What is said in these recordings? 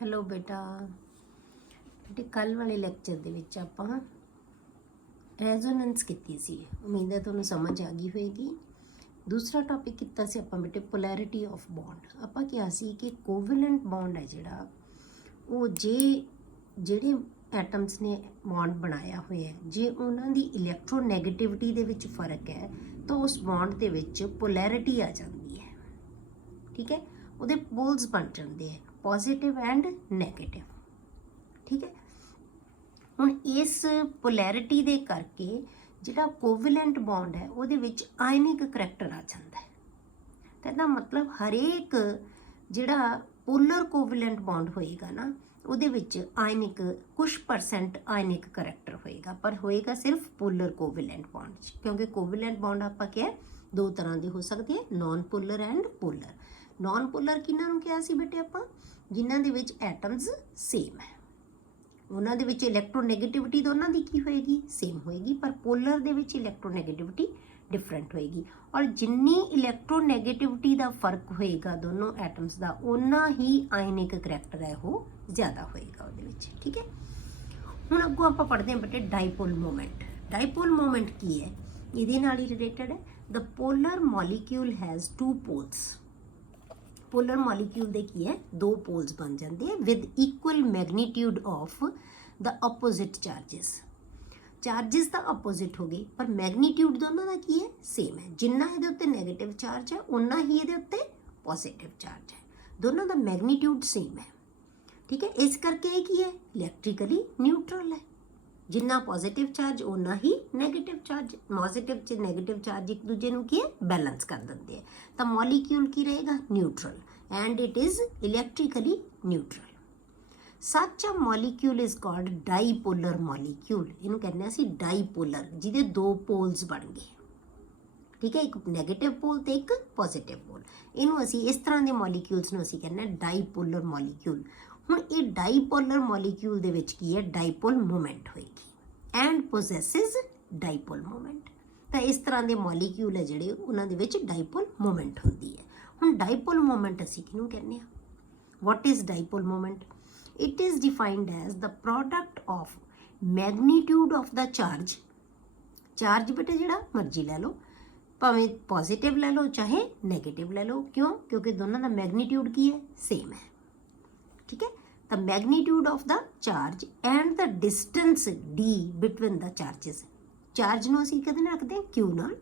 Hello ਬੇਟਾ। ਬੇਟੇ ਕੱਲ੍ਹ ਵਾਲੇ ਲੈਕਚਰ ਦੇ ਵਿੱਚ ਆਪਾਂ ਰੈਜ਼ੋਨੈਂਸ ਕੀਤੀ ਸੀ। ਉਮੀਦ ਹੈ ਤੁਹਾਨੂੰ ਸਮਝ ਆ ਗਈ ਹੋਏਗੀ। ਦੂਸਰਾ ਟੌਪਿਕ ਕੀਤਾ ਸੀ ਆਪਾਂ ਬੇਟੇ ਪੋਲੈਰਿਟੀ ਆਫ ਬੌਂਡ। ਆਪਾਂ ਕਿਹਾ ਸੀ ਕਿ ਕੋਵੈਲੈਂਟ ਬੌਂਡ ਹੈ ਜਿਹੜਾ ਉਹ ਜਿਹੜੇ ਐਟਮਸ ਨੇ ਬੌਂਡ ਬਣਾਇਆ ਹੋਇਆ ਜੇ ਉਹਨਾਂ ਦੀ ਇਲੈਕਟ੍ਰੋਨੈਗੇਟਿਵਿਟੀ ਦੇ ਵਿੱਚ ਫਰਕ ਹੈ ਤਾਂ ਉਸ ਬੌਂਡ ਦੇ ਵਿੱਚ ਪੋਲੈਰਿਟੀ ਆ ਜਾਂਦੀ ਹੈ। ਠੀਕ ਹੈ, ਉਹਦੇ ਪੋਲਸ ਬਣ ਜਾਂਦੇ ਹੈ ਪੋਜ਼ਿਟਿਵ ਐਂਡ ਨੈਗੇਟਿਵ। ਠੀਕ ਹੈ, ਹੁਣ ਇਸ ਪੋਲੈਰਿਟੀ ਦੇ ਕਰਕੇ ਜਿਹੜਾ ਕੋਵੈਲੈਂਟ ਬੌਂਡ ਹੈ ਉਹਦੇ ਵਿੱਚ ਆਇਨਿਕ ਕਰੈਕਟਰ ਆ ਜਾਂਦਾ ਹੈ। ਤਾਂ ਇਹਦਾ ਮਤਲਬ ਹਰੇਕ ਜਿਹੜਾ ਪੋਲਰ ਕੋਵੈਲੈਂਟ ਬੌਂਡ ਹੋਏਗਾ ਨਾ ਉਹਦੇ ਵਿੱਚ ਆਇਨਿਕ ਕੁਛ % ਆਇਨਿਕ ਕਰੈਕਟਰ ਹੋਏਗਾ, ਪਰ ਹੋਏਗਾ ਸਿਰਫ ਪੋਲਰ ਕੋਵੈਲੈਂਟ ਬੌਂਡ 'ਚ, ਕਿਉਂਕਿ ਕੋਵੈਲੈਂਟ ਬੌਂਡ ਆਪਾਂ ਕਿਹਾ ਦੋ ਤਰ੍ਹਾਂ ਦੇ ਹੋ ਸਕਦੇ ਹੈ, non polar and polar. Non polar ਕਿਹਨਾਂ ਨੂੰ ਕਿਹਾ ਸੀ ਬੇਟੇ ਆਪਾਂ? ਜਿਨ੍ਹਾਂ ਦੇ ਵਿੱਚ ਐਟਮਸ ਸੇਮ ਹੈ, ਉਹਨਾਂ ਦੇ ਵਿੱਚ ਇਲੈਕਟ੍ਰੋਨੈਗੇਟਿਵਿਟੀ ਦੋਨਾਂ ਦੀ ਕੀ ਹੋਏਗੀ? ਸੇਮ ਹੋਏਗੀ, ਪਰ ਪੋਲਰ ਦੇ ਵਿੱਚ ਇਲੈਕਟ੍ਰੋਨੈਗੇਟਿਵਿਟੀ ਡਿਫਰੈਂਟ ਹੋਏਗੀ। ਔਰ ਜਿੰਨੀ ਇਲੈਕਟ੍ਰੋਨੈਗੇਟਿਵਿਟੀ ਦਾ ਫਰਕ ਹੋਏਗਾ ਦੋਨੋਂ ਐਟਮਸ ਦਾ, ਉਨਾ ਹੀ ਆਇਨਿਕ ਕਰੈਕਟਰ ਹੈ ਉਹ ਜ਼ਿਆਦਾ ਹੋਏਗਾ ਉਹਦੇ ਵਿੱਚ। ਠੀਕ ਹੈ, ਹੁਣ ਅੱਗੋਂ ਆਪਾਂ ਪੜ੍ਹਦੇ ਹਾਂ ਬੇਟੇ ਡਾਈਪੋਲ ਮੋਮੈਂਟ। ਡਾਈਪੋਲ ਮੋਮੈਂਟ ਕੀ ਹੈ? ਇਹਦੇ ਨਾਲ ਹੀ ਰਿਲੇਟਡ ਹੈ। The polar molecule has 2 poles। Polar molecule ਦੇ ਕੀ ਹੈ? 2 poles ਬਣ ਜਾਂਦੇ ਆ with equal magnitude of the opposite charges. Charges ਤਾਂ ਆਪੋਜ਼ਿਟ ਹੋ ਗਏ, ਪਰ ਮੈਗਨੀਟਿਊਡ ਦੋਨਾਂ ਦਾ ਕੀ ਹੈ? ਸੇਮ ਹੈ। ਜਿੰਨਾ ਇਹਦੇ ਉੱਤੇ ਨੈਗੇਟਿਵ ਚਾਰਜ ਹੈ ਉਨਾ ਹੀ ਇਹਦੇ ਉੱਤੇ ਪੋਜ਼ਿਟਿਵ ਚਾਰਜ ਹੈ। ਦੋਨਾਂ ਦਾ ਮੈਗਨੀਟਿਊਡ ਸੇਮ ਹੈ। ਠੀਕ ਹੈ, ਇਸ ਕਰਕੇ ਇਹ ਕੀ ਹੈ? ਇਲੈਕਟ੍ਰੀਕਲੀ ਨਿਊਟਰਲ ਹੈ। ਜਿੰਨਾ ਪੋਜ਼ਿਟਿਵ ਚਾਰਜ ਉਨਾ ਹੀ ਨੈਗੇਟਿਵ ਚਾਰਜ। ਪੋਜ਼ਿਟਿਵ ਚ ਨੈਗੇਟਿਵ ਚਾਰਜ ਇੱਕ ਦੂਜੇ ਨੂੰ ਕੀ ਹੈ? ਬੈਲੈਂਸ ਕਰ ਦਿੰਦੇ ਆ। ਤਾਂ ਮੋਲੀਕਿਊਲ ਕੀ ਰਹੇਗਾ? Neutral, and it is electrically neutral. Such a molecule is called dipolar molecule. ਇਹਨੂੰ ਕਹਿੰਦੇ ਅਸੀਂ ਡਾਈਪੋਲਰ, ਜਿਹਦੇ 2 ਪੋਲਸ ਬਣ ਗਏ। ਠੀਕ ਹੈ, ਇੱਕ ਨੈਗੇਟਿਵ ਪੋਲ ਤੇ ਇੱਕ ਪੋਜ਼ਿਟਿਵ ਪੋਲ। ਇਹਨੂੰ ਅਸੀਂ ਇਸ ਤਰ੍ਹਾਂ ਦੇ ਮੋਲੀਕਿਊਲਸ ਨੂੰ ਅਸੀਂ ਕਹਿੰਦੇ ਹਾਂ ਡਾਈਪੋਲਰ ਮੋਲੀਕਿਊਲ। ਹੁਣ ਇਹ ਡਾਈਪੋਲਰ ਮੋਲੀਕਿਊਲ ਦੇ ਵਿੱਚ ਕੀ ਹੈ? ਡਾਈਪੋਲ ਮੋਮੈਂਟ ਹੋਏਗੀ ਐਂਡ ਪੋਜ਼ੈਸਿਸ ਡਾਈਪੋਲ ਮੋਮੈਂਟ। ਤਾਂ ਇਸ ਤਰ੍ਹਾਂ ਦੇ ਮੋਲੀਕਿਊਲ ਹੈ ਜਿਹੜੇ ਉਹਨਾਂ ਦੇ ਵਿੱਚ ਡਾਈਪੋਲ ਮੋਮੈਂਟ ਹੁੰਦੀ ਹੈ। ਹੁਣ ਡਾਈਪੋਲ ਮੋਮੈਂਟ ਅਸੀਂ ਕਿਹਨੂੰ ਕਹਿੰਦੇ ਹਾਂ? What is dipole moment? It is defined as the product of magnitude of the charge. Charge ਬੇਟੇ ਜਿਹੜਾ ਮਰਜ਼ੀ ਲੈ ਲਓ, ਭਾਵੇਂ ਪੋਜ਼ਿਟਿਵ ਲੈ ਲਓ ਚਾਹੇ ਨੈਗੇਟਿਵ ਲੈ ਲਓ। ਕਿਉਂ? ਕਿਉਂਕਿ ਦੋਨਾਂ ਦਾ ਮੈਗਨੀਟਿਊਡ ਕੀ ਹੈ? ਸੇਮ ਹੈ। ਠੀਕ ਹੈ, ਤਾਂ magnitude of the charge and the distance d between the charges. Charge ਨੂੰ ਅਸੀਂ ਕਦੇ ਨਾਲ ਲਿਖਦੇ ਹਾਂ q ਨਾਲ,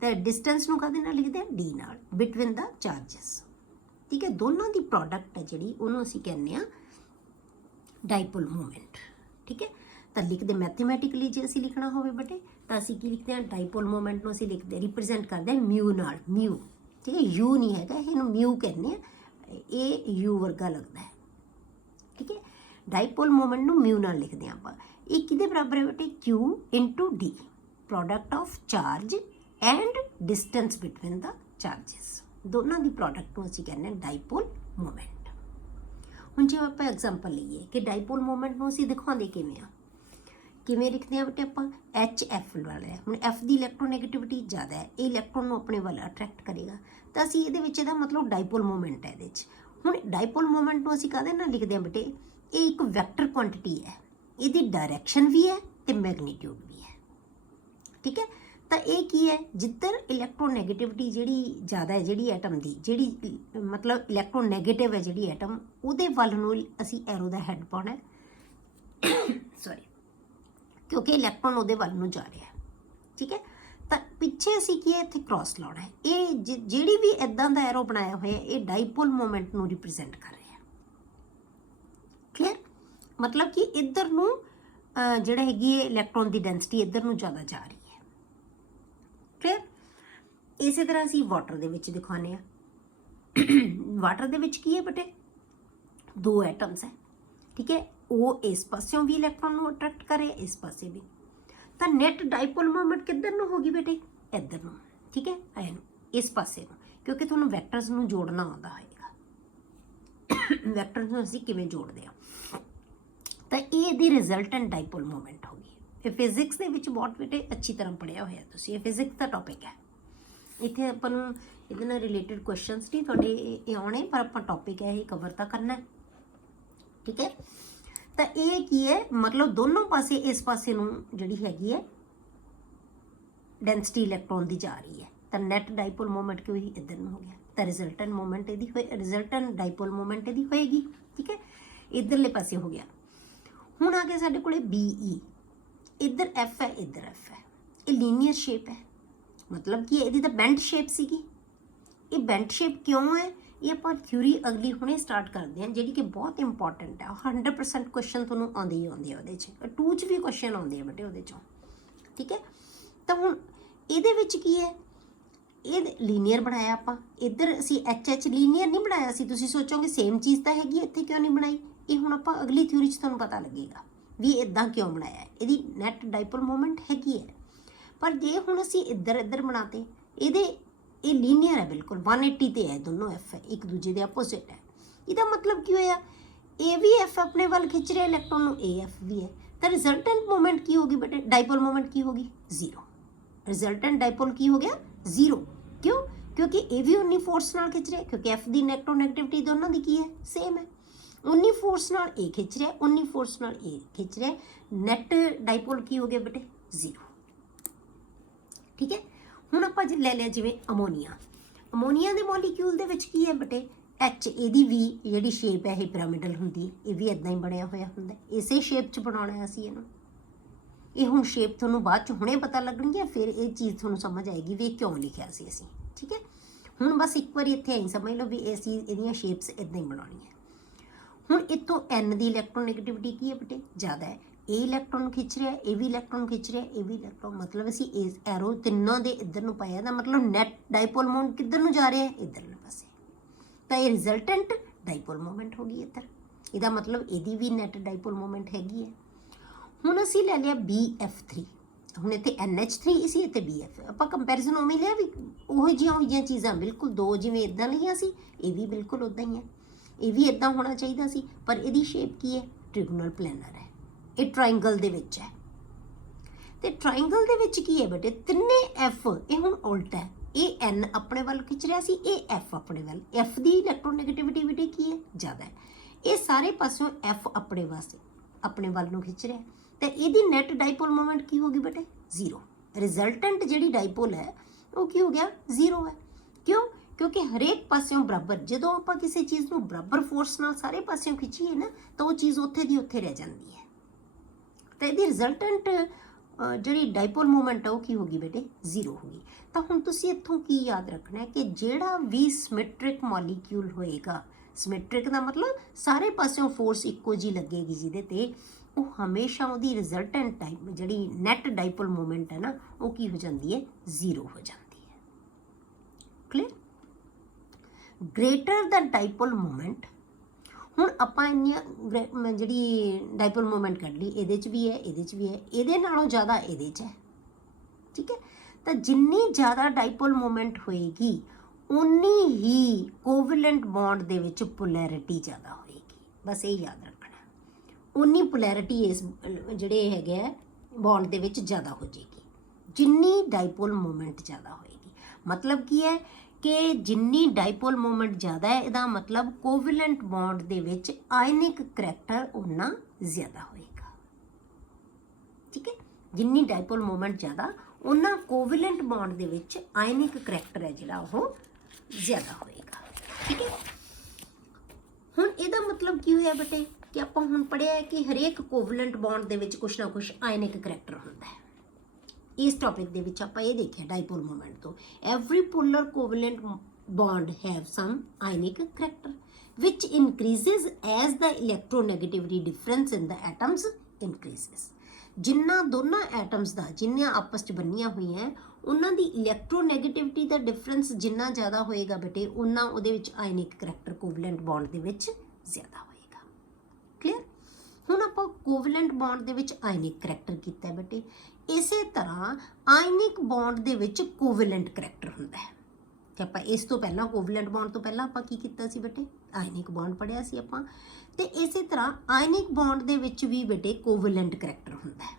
ਤੇ ਡਿਸਟੈਂਸ ਨੂੰ ਕਦੇ ਨਾਲ ਲਿਖਦੇ ਹਾਂ d ਨਾਲ, ਬਿਟਵੀਨ ਦਾ ਚਾਰजेस। ਠੀਕ ਹੈ, ਦੋਨਾਂ ਦੀ ਪ੍ਰੋਡਕਟ ਹੈ ਜਿਹੜੀ ਉਹਨੂੰ ਅਸੀਂ ਕਹਿੰਦੇ ਹਾਂ ਡਾਈਪੋਲ ਮੋਮੈਂਟ। ਠੀਕ ਹੈ, ਤਾਂ ਲਿਖਦੇ ਮੈਥਮੈਟਿਕਲੀ ਜੇ ਅਸੀਂ ਲਿਖਣਾ ਹੋਵੇ ਬੇਟੇ ਤਾਂ ਅਸੀਂ ਕੀ ਲਿਖਦੇ ਹਾਂ? ਡਾਈਪੋਲ ਮੋਮੈਂਟ ਨੂੰ ਅਸੀਂ ਲਿਖਦੇ ਰਿਪਰੈਜ਼ੈਂਟ ਕਰਦੇ ਹਾਂ ਮਿਊ ਨਾਲ। ਮਿਊ, ਠੀਕ ਹੈ, ਯੂ ਨਹੀਂ ਹੈਗਾ, ਇਹਨੂੰ ਮਿਊ ਕਹਿੰਦੇ ਆ। ਇਹ ਯੂ ਵਰਗਾ ਲੱਗਦਾ ਹੈ। ਠੀਕ ਹੈ, ਡਾਈਪੋਲ ਮੋਮੈਂਟ ਨੂੰ ਮਿਊ ਨਾਲ ਲਿਖਦੇ ਹਾਂ ਆਪਾਂ। ਇਹ ਕਿਹਦੇ ਬਰਾਬਰ ਹੈ ਬੇਟੇ? q into d, product of charge and distance between the charges. ਦੋਨਾਂ ਦੀ ਪ੍ਰੋਡਕਟ ਨੂੰ ਅਸੀਂ ਕਹਿੰਦੇ ਹਾਂ ਡਾਈਪੋਲ ਮੋਮੈਂਟ। ਹੁਣ ਜੇ ਆਪਾਂ ਐਗਜ਼ਾਮਪਲ ਲਈਏ ਕਿ ਡਾਈਪੋਲ ਮੋਮੈਂਟ ਨੂੰ ਅਸੀਂ ਦਿਖਾਉਂਦੇ ਕਿਵੇਂ ਆ? ਕਿਵੇਂ ਲਿਖਦੇ ਹਾਂ ਬੇਟੇ ਆਪਾਂ? HF ਵਾਲਾ ਹੈ। ਹੁਣ F ਦੀ ਇਲੈਕਟ੍ਰੋਨੈਗੇਟਿਵਿਟੀ ਜ਼ਿਆਦਾ ਹੈ, ਇਹ ਇਲੈਕਟ੍ਰੋਨ ਨੂੰ ਆਪਣੇ ਵੱਲ ਅਟਰੈਕਟ ਕਰੇਗਾ, ਤਾਂ ਅਸੀਂ ਇਹਦੇ ਵਿੱਚ ਇਹਦਾ ਮਤਲਬ ਡਾਈਪੋਲ ਮੋਮੈਂਟ ਹੈ ਇਹਦੇ 'ਚ। ਹੁਣ ਡਾਈਪੋਲ ਮੋਮੈਂਟ ਨੂੰ ਅਸੀਂ ਕਾਹਦੇ ਨਾਲ ਲਿਖਦੇ ਹਾਂ ਬੇਟੇ? ਇਹ ਇੱਕ ਵੈਕਟਰ ਕੁਆਂਟਿਟੀ ਹੈ, ਇਹਦੀ ਡਾਇਰੈਕਸ਼ਨ ਵੀ ਹੈ ਤੇ ਮੈਗਨੀਟਿਊਡ ਵੀ ਹੈ। ਠੀਕ ਹੈ, ਤਾਂ ਇਹ ਕੀ ਹੈ? ਜਿੱਧਰ ਇਲੈਕਟ੍ਰੋਨੈਗੇਟਿਵਿਟੀ ਜਿਹੜੀ ਜ਼ਿਆਦਾ ਹੈ, ਜਿਹੜੀ ਐਟਮ ਦੀ ਜਿਹੜੀ ਮਤਲਬ ਇਲੈਕਟ੍ਰੋਨੈਗੇਟਿਵ ਹੈ ਜਿਹੜੀ ਐਟਮ, ਉਹਦੇ ਵੱਲ ਨੂੰ ਅਸੀਂ ਐਰੋ ਦਾ ਹੈਡ ਪਾਉਣਾ ਸੌਰੀ, ਕਿਉਂਕਿ ਇਲੈਕਟ੍ਰੋਨ ਉਹਦੇ ਵੱਲ ਨੂੰ ਜਾ ਰਿਹਾ ਹੈ। ਠੀਕ ਹੈ, ਤਾਂ ਪਿੱਛੇ ਅਸੀਂ ਕੀ ਹੈ? ਇੱਥੇ ਕ੍ਰਾਸ ਲਾਉਣਾ ਹੈ। ਇਹ ਜਿਹੜੀ ਵੀ ਇੱਦਾਂ ਦਾ ਐਰੋ ਬਣਾਇਆ ਹੋਇਆ ਇਹ ਡਾਈਪੋਲ ਮੋਮੈਂਟ ਨੂੰ ਰਿਪਰੈਜ਼ੈਂਟ ਕਰ ਰਿਹਾ ਹੈ। ਕਲੀਅਰ? ਮਤਲਬ ਕਿ ਇੱਧਰ ਨੂੰ ਜਿਹੜਾ ਹੈਗੀ ਹੈ ਇਲੈਕਟ੍ਰੋਨ ਦੀ ਡੈਂਸਿਟੀ ਇੱਧਰ ਨੂੰ ਜ਼ਿਆਦਾ ਜਾ ਰਹੀ ਹੈ। ਕਲੀਅਰ? ਇਸੇ ਤਰ੍ਹਾਂ ਅਸੀਂ ਵਾਟਰ ਦੇ ਵਿੱਚ ਦਿਖਾਉਂਦੇ ਹਾਂ। ਵਾਟਰ ਦੇ ਵਿੱਚ ਕੀ ਹੈ ਬੇਟੇ? 2 ਐਟਮਸ ਹੈ। ਠੀਕ ਹੈ, ਉਹ ਇਸ ਪਾਸਿਓਂ ਵੀ ਇਲੈਕਟ੍ਰੋਨ ਨੂੰ ਅਟਰੈਕਟ ਕਰੇ, ਇਸ ਪਾਸੇ ਵੀ। ਤਾਂ ਨੈਟ ਡਾਈਪੋਲ ਮੋਮੈਂਟ ਕਿੱਧਰ ਨੂੰ ਹੋਗੀ ਬੇਟੇ? ਇੱਧਰ ਨੂੰ। ਠੀਕ ਹੈ, ਐਨ ਇਸ ਪਾਸੇ ਨੂੰ, ਕਿਉਂਕਿ ਤੁਹਾਨੂੰ ਵੈਕਟਰਸ ਨੂੰ ਜੋੜਨਾ ਆਉਂਦਾ ਹੋਏਗਾ। ਵੈਕਟਰਸ ਨੂੰ ਅਸੀਂ ਕਿਵੇਂ ਜੋੜਦੇ ਹਾਂ? ਤਾਂ ਇਹ ਇਹਦੀ ਰਿਜ਼ਲਟੈਂਟ ਡਾਈਪੋਲ ਮੋਮੈਂਟ ਹੋ ਗਈ। ਇਹ ਫਿਜ਼ਿਕਸ ਦੇ ਵਿੱਚ ਬਹੁਤ ਬੇਟੇ ਅੱਛੀ ਤਰ੍ਹਾਂ ਪੜ੍ਹਿਆ ਹੋਇਆ ਤੁਸੀਂ, ਇਹ ਫਿਜ਼ਿਕਸ ਦਾ ਟੌਪਿਕ ਹੈ। ਇੱਥੇ ਆਪਾਂ ਨੂੰ ਇਹਦੇ ਨਾਲ ਰਿਲੇਟਡ ਕੁਐਸਚਨਸ ਨਹੀਂ ਤੁਹਾਡੇ ਇਹ ਆਉਣੇ, ਪਰ ਆਪਾਂ ਟੌਪਿਕ ਹੈ ਇਹ ਕਵਰ ਤਾਂ ਕਰਨਾ। ठीक है। ਤਾਂ ਇਹ ਕੀ ਹੈ ਮਤਲਬ ਦੋਨੋਂ ਪਾਸੇ ਇਸ ਪਾਸੇ ਨੂੰ ਜਿਹੜੀ ਹੈਗੀ ਹੈ ਡੈਂਸਿਟੀ ਇਲੈਕਟ੍ਰੋਨ ਦੀ ਜਾ ਰਹੀ ਹੈ। ਤਾਂ ਨੈਟ ਡਾਈਪੋਲ ਮੂਵਮੈਂਟ ਕਿਉਂ ਹੀ ਇੱਧਰ ਨੂੰ ਹੋ ਗਿਆ, ਤਾਂ ਰਿਜ਼ਲਟੈਂਟ ਮੂਵਮੈਂਟ ਇਹਦੀ ਰਿਜ਼ਲਟੈਂਟ ਡਾਈਪੋਲ ਮੂਵਮੈਂਟ ਇਹਦੀ ਹੋਏਗੀ। ਠੀਕ ਹੈ, ਇੱਧਰਲੇ ਪਾਸੇ ਹੋ ਗਿਆ। ਹੁਣ ਆ ਗਿਆ ਸਾਡੇ ਕੋਲੇ BE, ਇੱਧਰ F ਹੈ, ਇੱਧਰ F ਹੈ। ਇਹ ਲੀਨੀਅਰ ਸ਼ੇਪ ਹੈ, ਮਤਲਬ ਕਿ ਇਹਦੀ ਤਾਂ ਬੈਂਟ ਸ਼ੇਪ ਸੀਗੀ। ਇਹ ਬੈਂਟ ਸ਼ੇਪ ਕਿਉਂ ਹੈ, ਇਹ ਆਪਾਂ ਥਿਊਰੀ ਅਗਲੀ ਹੁਣੇ ਸਟਾਰਟ ਕਰਦੇ ਹਾਂ, ਜਿਹੜੀ ਕਿ ਬਹੁਤ ਇੰਪੋਰਟੈਂਟ ਹੈ। 100% ਕੁਐਸਚਨ ਤੁਹਾਨੂੰ ਆਉਂਦੇ ਹੀ ਆਉਂਦੇ ਆ ਉਹਦੇ 'ਚ, 2 'ਚ ਵੀ ਕੁਐਸਚਨ ਆਉਂਦੇ ਆ ਬੇਟੇ ਉਹਦੇ 'ਚੋਂ। ਠੀਕ ਹੈ, ਤਾਂ ਹੁਣ ਇਹਦੇ ਵਿੱਚ ਕੀ ਹੈ, ਇਹ ਲੀਨੀਅਰ ਬਣਾਇਆ ਆਪਾਂ, ਇੱਧਰ ਅਸੀਂ HH ਲੀਨੀਅਰ ਨਹੀਂ ਬਣਾਇਆ ਸੀ। ਤੁਸੀਂ ਸੋਚੋਗੇ ਸੇਮ ਚੀਜ਼ ਤਾਂ ਹੈਗੀ, ਇੱਥੇ ਕਿਉਂ ਨਹੀਂ ਬਣਾਈ। ਇਹ ਹੁਣ ਆਪਾਂ ਅਗਲੀ ਥਿਊਰੀ 'ਚ ਤੁਹਾਨੂੰ ਪਤਾ ਲੱਗੇਗਾ ਵੀ ਇੱਦਾਂ ਕਿਉਂ ਬਣਾਇਆ ਹੈ। ਇਹਦੀ ਨੈਟ ਡਾਈਪੋਲ ਮੂਵਮੈਂਟ ਹੈਗੀ ਹੈ, ਪਰ ਜੇ ਹੁਣ ਅਸੀਂ ਇੱਧਰ ਬਣਾਤੇ, ਇਹਦੇ ਇਹ ਲੀਨੀਅਰ ਹੈ ਬਿਲਕੁਲ, 180 ਤੇ ਹੈ, ਦੋਨੋਂ F ਹੈ, ਇੱਕ ਦੂਜੇ ਦੇ ਆਪੋਜ਼ਿਟ ਹੈ। ਇਹਦਾ ਮਤਲਬ ਕੀ ਹੋਇਆ, ਇਹ ਵੀ F ਆਪਣੇ ਵੱਲ ਖਿੱਚ ਰਿਹਾ ਇਲੈਕਟ੍ਰੋਨ ਨੂੰ, AF ਵੀ ਹੈ। ਤਾਂ ਰਿਜ਼ਲਟੈਂਟ ਮੂਵਮੈਂਟ ਕੀ ਹੋਗੀ ਬੇਟੇ, ਡਾਈਪੋਲ ਮੂਵਮੈਂਟ ਕੀ ਹੋਗੀ, 0। ਰਿਜ਼ਲਟੈਂਟ ਡਾਈਪੋਲ ਕੀ ਹੋ ਗਿਆ, 0। ਕਿਉਂ, ਕਿਉਂਕਿ ਇਹ ਵੀ 19 ਫੋਰਸ ਨਾਲ ਖਿੱਚ ਰਿਹਾ, ਕਿਉਂਕਿ F ਦੀ ਇਲੈਕਟ੍ਰੋਨੈਗੇਟਿਵਿਟੀ ਦੋਨਾਂ ਦੀ ਕੀ ਹੈ, ਸੇਮ ਹੈ। 19 ਫੋਰਸ ਨਾਲ ਇਹ ਖਿੱਚ ਰਿਹਾ, 19 ਫੋਰਸ ਨਾਲ ਇਹ ਖਿੱਚ ਰਿਹਾ। ਨੈਟ ਡਾਈਪੋਲ ਕੀ ਹੋ ਗਿਆ ਬੇਟੇ, 0। ਠੀਕ ਹੈ, ਹੁਣ ਆਪਾਂ ਲੈ ਲਿਆ ਜਿਵੇਂ ਅਮੋਨੀਆ। ਅਮੋਨੀਆ ਦੇ ਮੋਲੀਕਿਊਲ ਦੇ ਵਿੱਚ ਕੀ ਹੈ ਬੇਟੇ, H, ਇਹਦੀ ਵੀ ਜਿਹੜੀ ਸ਼ੇਪ ਹੈ ਇਹ ਪਿਰਾਮਿਡਲ ਹੁੰਦੀ, ਇਹ ਵੀ ਇਦਾਂ ਹੀ ਬਣਿਆ ਹੋਇਆ ਹੁੰਦਾ, ਇਸੇ ਸ਼ੇਪ 'ਚ ਬਣਾਉਣਾ ਅਸੀਂ ਇਹਨੂੰ। ਇਹ ਹੁਣ ਸ਼ੇਪ ਤੁਹਾਨੂੰ ਬਾਅਦ 'ਚ ਹੁਣੇ ਪਤਾ ਲੱਗਣਗੇ, ਫਿਰ ਇਹ ਚੀਜ਼ ਤੁਹਾਨੂੰ ਸਮਝ ਆਏਗੀ ਵੀ ਇਹ ਕਿਉਂ ਲਿਖਿਆ ਸੀ ਅਸੀਂ। ਠੀਕ ਹੈ, ਹੁਣ ਬਸ ਇੱਕ ਵਾਰੀ ਇੱਥੇ ਐਂ ਸਮਝ ਲਓ ਵੀ ਅਸੀਂ ਇਹਦੀਆਂ ਸ਼ੇਪਸ ਇਦਾਂ ਹੀ ਬਣਾਉਣੀਆਂ। ਹੁਣ ਇੱਥੋਂ N ਦੀ ਇਲੈਕਟ੍ਰੋਨੈਗੇਟਿਵਿਟੀ ਕੀ ਹੈ ਬੇਟੇ, ਜ਼ਿਆਦਾ ਹੈ। ਇਹ ਇਲੈਕਟ੍ਰੋਨ ਖਿੱਚ ਰਿਹਾ, ਇਹ ਵੀ ਇਲੈਕਟ੍ਰੋਨ ਖਿੱਚ ਰਿਹਾ, ਇਹ ਵੀ ਇਲੈਕਟ੍ਰੋਨ, ਮਤਲਬ ਅਸੀਂ ਇਸ ਐਰੋ ਤਿੰਨਾਂ ਦੇ ਇੱਧਰ ਨੂੰ ਪਾਇਆ, ਦਾ ਮਤਲਬ ਨੈਟ ਡਾਈਪੋਲ ਮੂਵਮੈਂਟ ਕਿੱਧਰ ਨੂੰ ਜਾ ਰਿਹਾ ਹੈ, ਇੱਧਰਲੇ ਪਾਸੇ। ਤਾਂ ਇਹ ਰਿਜ਼ਲਟੈਂਟ ਡਾਈਪੋਲ ਮੂਵਮੈਂਟ ਹੋ ਗਈ ਇੱਧਰ। ਇਹਦਾ ਮਤਲਬ ਇਹਦੀ ਵੀ ਨੈਟ ਡਾਈਪੋਲ ਮੂਵਮੈਂਟ ਹੈਗੀ ਹੈ। ਹੁਣ ਅਸੀਂ ਲੈ ਲਿਆ BF3, ਹੁਣ ਇੱਥੇ NH3 ਸੀ, ਇੱਥੇ BF। ਆਪਾਂ ਕੰਪੈਰੀਜ਼ਨ ਉਵੇਂ ਲਿਆ ਵੀ ਉਹੋ ਜਿਹੀਆਂ ਚੀਜ਼ਾਂ ਬਿਲਕੁਲ ਦੋ ਜਿਵੇਂ ਇੱਦਾਂ ਲਈਆਂ ਸੀ, ਇਹ ਵੀ ਬਿਲਕੁਲ ਉੱਦਾਂ ਹੀ ਹੈ। ਇਹ ਵੀ ਇੱਦਾਂ ਹੋਣਾ ਚਾਹੀਦਾ ਸੀ, ਪਰ ਇਹਦੀ ਸ਼ੇਪ ਕੀ ਹੈ, ਟ੍ਰਿਗੋਨਲ ਪਲੈਨਰ ਹੈ। ਇਹ ਟ੍ਰਾਇੰਗਲ ਦੇ ਵਿੱਚ ਹੈ, ਤੇ ਟ੍ਰਾਇੰਗਲ ਦੇ ਵਿੱਚ ਕੀ ਹੈ ਬੇਟੇ, ਤਿੰਨੇ F, ਇਹ ਹੁਣ ਉਲਟਾ ਹੈ। ਇਹ N ਆਪਣੇ ਵੱਲ ਖਿੱਚ ਰਿਹਾ ਸੀ, ਇਹ F ਆਪਣੇ ਵੱਲ। F ਦੀ ਇਲੈਕਟ੍ਰੋਨੈਗੇਟਿਵਿਟੀ ਕੀ ਹੈ, ਜ਼ਿਆਦਾ ਹੈ। ਇਹ ਸਾਰੇ ਪਾਸਿਓਂ F ਆਪਣੇ ਵੱਲ ਨੂੰ ਖਿੱਚ ਰਿਹਾ, ਤੇ ਇਹਦੀ ਨੈਟ ਡਾਈਪੋਲ ਮੂਵਮੈਂਟ ਕੀ ਹੋਗੀ ਬੇਟੇ, 0। ਰਿਜ਼ਲਟੈਂਟ ਜਿਹੜੀ ਡਾਈਪੋਲ ਹੈ ਉਹ ਕੀ ਹੋ ਗਿਆ, 0 ਹੈ। ਕਿਉਂ, ਕਿਉਂਕਿ ਹਰੇਕ ਪਾਸਿਓਂ ਬਰਾਬਰ, ਜਦੋਂ ਆਪਾਂ ਕਿਸੇ ਚੀਜ਼ ਨੂੰ ਬਰਾਬਰ ਫੋਰਸ ਨਾਲ ਸਾਰੇ ਪਾਸਿਓਂ ਖਿੱਚੀਏ ਨਾ, ਤਾਂ ਉਹ ਚੀਜ਼ ਉੱਥੇ ਦੀ ਉੱਥੇ ਰਹਿ ਜਾਂਦੀ ਹੈ। ਤਾਂ ਇਹਦੀ ਰਿਜ਼ਲਟੈਂਟ ਜਿਹੜੀ ਡਾਈਪੋਲ ਮੂਵਮੈਂਟ ਹੈ ਉਹ ਕੀ ਹੋਗੀ ਬੇਟੇ, 0 ਹੋਗੀ। ਤਾਂ ਹੁਣ ਤੁਸੀਂ ਇੱਥੋਂ ਕੀ ਯਾਦ ਰੱਖਣਾ ਹੈ ਕਿ ਜਿਹੜਾ ਵੀ ਸਿਮੈਟ੍ਰਿਕ ਮੋਲੀਕਿਊਲ ਹੋਏਗਾ, ਸਿਮੈਟ੍ਰਿਕ ਦਾ ਮਤਲਬ ਸਾਰੇ ਪਾਸਿਓਂ ਫੋਰਸ ਇੱਕੋ ਜੀ ਲੱਗੇਗੀ ਜਿਹਦੇ ਤੇ, ਉਹ ਹਮੇਸ਼ਾ ਉਹਦੀ ਰਿਜ਼ਲਟੈਂਟ ਟਾਈਪ ਜਿਹੜੀ ਨੈਟ ਡਾਈਪੋਲ ਮੂਵਮੈਂਟ ਹੈ ਨਾ, ਉਹ ਕੀ ਹੋ ਜਾਂਦੀ ਹੈ, 0 ਹੋ ਜਾਂਦੀ ਹੈ। ਕਲੀਅਰ, ਗ੍ਰੇਟਰ ਦਾ ਡਾਈਪੋਲ ਮੂਵਮੈਂਟ। ਹੁਣ ਆਪਾਂ ਇੰਨੀਆਂ ਜਿਹੜੀ ਡਾਈਪੋਲ ਮੂਵਮੈਂਟ ਕੱਢ ਲਈ, ਇਹਦੇ 'ਚ ਵੀ ਹੈ, ਇਹਦੇ 'ਚ ਵੀ ਹੈ, ਇਹਦੇ ਨਾਲੋਂ ਜ਼ਿਆਦਾ ਇਹਦੇ 'ਚ ਹੈ। ਠੀਕ ਹੈ, ਤਾਂ ਜਿੰਨੀ ਜ਼ਿਆਦਾ ਡਾਈਪੋਲ ਮੂਵਮੈਂਟ ਹੋਏਗੀ, ਉਨੀ ਹੀ ਕੋਵੈਲੈਂਟ ਬੌਂਡ ਦੇ ਵਿੱਚ ਪੋਲੈਰਿਟੀ ਜ਼ਿਆਦਾ ਹੋਏਗੀ। ਬਸ ਇਹ ਯਾਦ ਰੱਖਣਾ, ਉਨੀ ਪੋਲੈਰਿਟੀ ਇਸ ਜਿਹੜੇ ਹੈਗੇ ਆ ਬੌਂਡ ਦੇ ਵਿੱਚ ਜ਼ਿਆਦਾ ਹੋ ਜਾਏਗੀ, ਜਿੰਨੀ ਡਾਈਪੋਲ ਮੂਵਮੈਂਟ ਜ਼ਿਆਦਾ ਹੋਏਗੀ। ਮਤਲਬ ਕੀ ਹੈ ਕਿ ਜਿੰਨੀ ਡਾਈਪੋਲ ਮੂਵਮੈਂਟ ਜ਼ਿਆਦਾ ਹੈ, ਇਹਦਾ ਮਤਲਬ ਕੋਵੈਲੈਂਟ ਬੌਂਡ ਦੇ ਵਿੱਚ ਆਇਨਿਕ ਕਰੈਕਟਰ ਉਨਾ ਜ਼ਿਆਦਾ ਹੋਏਗਾ। ਠੀਕ ਹੈ, ਜਿੰਨੀ ਡਾਈਪੋਲ ਮੂਵਮੈਂਟ ਜ਼ਿਆਦਾ, ਉਨਾ ਕੋਵੈਲੈਂਟ ਬੌਂਡ ਦੇ ਵਿੱਚ ਆਇਨਿਕ ਕਰੈਕਟਰ ਹੈ ਜਿਹੜਾ ਉਹ ਜ਼ਿਆਦਾ ਹੋਏਗਾ। ਠੀਕ ਹੈ, ਹੁਣ ਇਹਦਾ ਮਤਲਬ ਕੀ ਹੋਇਆ ਬੇਟੇ ਕਿ ਆਪਾਂ ਹੁਣ ਪੜ੍ਹਿਆ ਹੈ ਕਿ ਹਰੇਕ ਕੋਵੈਲੈਂਟ ਬੌਂਡ ਦੇ ਵਿੱਚ ਕੁਛ ਨਾ ਕੁਛ ਆਇਨਿਕ ਕਰੈਕਟਰ ਹੁੰਦਾ ਹੈ। ਇਸ ਟੌਪਿਕ ਦੇ ਵਿੱਚ ਆਪਾਂ ਇਹ ਦੇਖਿਆ ਡਾਈਪੋਲ ਮੂਵਮੈਂਟ ਤੋਂ, every polar covalent bond have some ionic character which increases as the electronegativity difference in the atoms increases। ਜਿੰਨਾ ਦੋਨਾਂ ਐਟਮਸ ਦਾ, ਜਿੰਨੀਆਂ ਆਪਸ 'ਚ ਬੰਨੀਆਂ ਹੋਈਆਂ, ਉਹਨਾਂ ਦੀ ਇਲੈਕਟ੍ਰੋਨੈਗੇਟਿਵਿਟੀ ਦਾ ਡਿਫਰੈਂਸ ਜਿੰਨਾ ਜ਼ਿਆਦਾ ਹੋਏਗਾ ਬੇਟੇ, ਉਨਾ ਉਹਦੇ ਵਿੱਚ ਆਇਨਿਕ ਕਰੈਕਟਰ ਕੋਵੈਲੈਂਟ ਬੌਂਡ ਦੇ ਵਿੱਚ ਜ਼ਿਆਦਾ ਹੋਏਗਾ। ਕਲੀਅਰ, ਹੁਣ ਆਪਾਂ ਕੋਵੈਲੈਂਟ ਬੌਂਡ ਦੇ ਵਿੱਚ ਆਇਨਿਕ ਕਰੈਕਟਰ ਕੀਤਾ ਹੈ ਬੇਟੇ, ਇਸੇ ਤਰ੍ਹਾਂ ਆਇਨਿਕ ਬੌਂਡ ਦੇ ਵਿੱਚ ਕੋਵੈਲੈਂਟ ਕਰੈਕਟਰ ਹੁੰਦਾ ਹੈ। ਤੇ ਆਪਾਂ ਇਸ ਤੋਂ ਪਹਿਲਾਂ ਕੋਵੈਲੈਂਟ ਬੌਂਡ ਤੋਂ ਪਹਿਲਾਂ ਆਪਾਂ ਕੀ ਕੀਤਾ ਸੀ ਬੇਟੇ, ਆਇਨਿਕ ਬੌਂਡ ਪੜ੍ਹਿਆ ਸੀ ਆਪਾਂ। ਤੇ ਇਸੇ ਤਰ੍ਹਾਂ ਆਇਨਿਕ ਬੌਂਡ ਦੇ ਵਿੱਚ ਵੀ ਬੇਟੇ ਕੋਵੈਲੈਂਟ ਕਰੈਕਟਰ ਹੁੰਦਾ ਹੈ।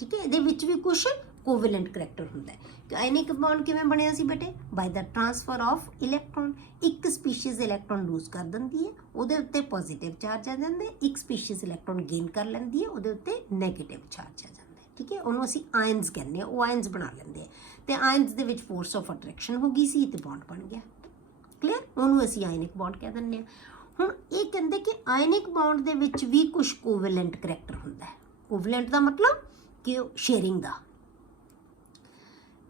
ਠੀਕ ਹੈ, ਇਹਦੇ ਵਿੱਚ ਵੀ ਕੁਝ ਕੋਵੈਲੈਂਟ ਕਰੈਕਟਰ ਹੁੰਦਾ ਹੈ। ਕਿ ਆਇਨਿਕ ਬੌਂਡ ਕਿਵੇਂ ਬਣਿਆ ਸੀ ਬੇਟੇ? ਬਾਈ ਦਾ ਟ੍ਰਾਂਸਫਰ ਆਫ ਇਲੈਕਟ੍ਰੋਨ। ਇੱਕ ਸਪੀਸ਼ੀਜ਼ ਇਲੈਕਟ੍ਰੋਨ ਲੂਜ਼ ਕਰ ਦਿੰਦੀ ਹੈ, ਉਹਦੇ ਉੱਤੇ ਪੋਜ਼ਿਟਿਵ ਚਾਰਜ ਆ ਜਾਂਦਾ ਹੈ। ਇੱਕ ਸਪੀਸ਼ੀਜ਼ ਇਲੈਕਟ੍ਰੋਨ ਗੇਨ ਕਰ ਲੈਂਦੀ ਹੈ, ਉਹਦੇ ਉੱਤੇ ਨੈਗੇਟਿਵ ਚਾਰਜ ਆ ਜਾਂਦਾ ਹੈ। ਠੀਕ ਹੈ, ਉਹਨੂੰ ਅਸੀਂ ਆਇਨਸ ਕਹਿੰਦੇ ਹਾਂ। ਉਹ ਆਇਨਸ ਬਣਾ ਲੈਂਦੇ ਆ, ਤੇ ਆਇਨਸ ਦੇ ਵਿੱਚ ਫੋਰਸ ਆਫ ਅਟਰੈਕਸ਼ਨ ਹੋ ਗਈ ਸੀ ਤੇ ਬੌਂਡ ਬਣ ਗਿਆ। ਕਲੀਅਰ? ਉਹਨੂੰ ਅਸੀਂ ਆਇਨਿਕ ਬੌਂਡ ਕਹਿ ਦਿੰਦੇ ਹਾਂ। ਹੁਣ ਇਹ ਕਹਿੰਦੇ ਕਿ ਆਇਨਿਕ ਬੌਂਡ ਦੇ ਵਿੱਚ ਵੀ ਕੁਝ ਕੋਵੈਲੈਂਟ ਕਰੈਕਟਰ ਹੁੰਦਾ ਹੈ। ਕੋਵੈਲੈਂਟ ਦਾ ਮਤਲਬ ਕਿ ਸ਼ੇਅਰਿੰਗ ਦਾ,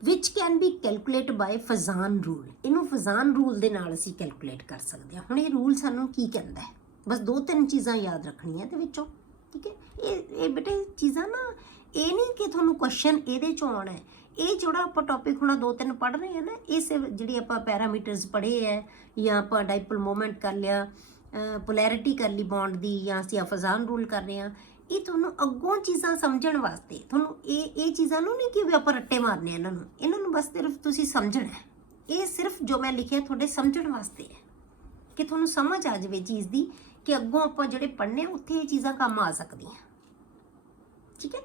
which can be calculate by Fajans rule. ਇਹਨੂੰ ਫਜ਼ਾਨ ਰੂਲ ਦੇ ਨਾਲ ਅਸੀਂ ਕੈਲਕੂਲੇਟ ਕਰ ਸਕਦੇ ਹਾਂ। ਹੁਣ ਇਹ ਰੂਲ ਸਾਨੂੰ ਕੀ ਕਹਿੰਦਾ ਹੈ? ਬਸ 2-3 ਚੀਜ਼ਾਂ ਯਾਦ ਰੱਖਣੀਆਂ ਇਹਦੇ ਵਿੱਚੋਂ। ਠੀਕ ਹੈ, ਇਹ ਬੇਟੇ ਚੀਜ਼ਾਂ ਨਾ, ਇਹ ਨਹੀਂ ਕਿ ਤੁਹਾਨੂੰ ਕੁਐਸਚਨ ਇਹਦੇ ਚੋਂ ਆਉਣਾ ਹੈ। ਇਹ ਜਿਹੜਾ ਆਪਾਂ ਟੌਪਿਕ ਹੁਣ 2-3 ਪੜ੍ਹ ਰਹੇ ਹਾਂ ਨਾ, ਇਹ ਸਿਰਫ ਜਿਹੜੀ ਆਪਾਂ ਪੈਰਾਮੀਟਰਸ ਪੜ੍ਹੇ ਹੈ, ਜਾਂ ਆਪਾਂ ਡਾਈਪੋਲ ਮੋਮੈਂਟ ਕਰ ਲਿਆ, ਪੋਲੈਰਿਟੀ ਕਰ ਲਈ ਬੌਂਡ ਦੀ, ਜਾਂ ਅਸੀਂ ਫਜ਼ਾਨ ਰੂਲ ਕਰ ਰਹੇ ਹਾਂ, ਇਹ ਤੁਹਾਨੂੰ ਅੱਗੋਂ ਚੀਜ਼ਾਂ ਸਮਝਣ ਵਾਸਤੇ, ਤੁਹਾਨੂੰ ਇਹ ਚੀਜ਼ਾਂ ਨੂੰ ਨਹੀਂ ਕਿ ਵੀ ਆਪਾਂ ਰੱਟੇ ਮਾਰਨੇ ਇਹਨਾਂ ਨੂੰ ਬਸ ਸਿਰਫ ਤੁਸੀਂ ਸਮਝਣਾ ਹੈ। ਇਹ ਸਿਰਫ ਜੋ ਮੈਂ ਲਿਖਿਆ ਤੁਹਾਡੇ ਸਮਝਣ ਵਾਸਤੇ ਹੈ, ਕਿ ਤੁਹਾਨੂੰ ਸਮਝ ਆ ਜਾਵੇ ਚੀਜ਼ ਦੀ, ਕਿ ਅੱਗੋਂ ਆਪਾਂ ਜਿਹੜੇ ਪੜ੍ਹਨੇ ਉੱਥੇ ਇਹ ਚੀਜ਼ਾਂ ਕੰਮ ਆ ਸਕਦੀਆਂ। ਠੀਕ ਹੈ,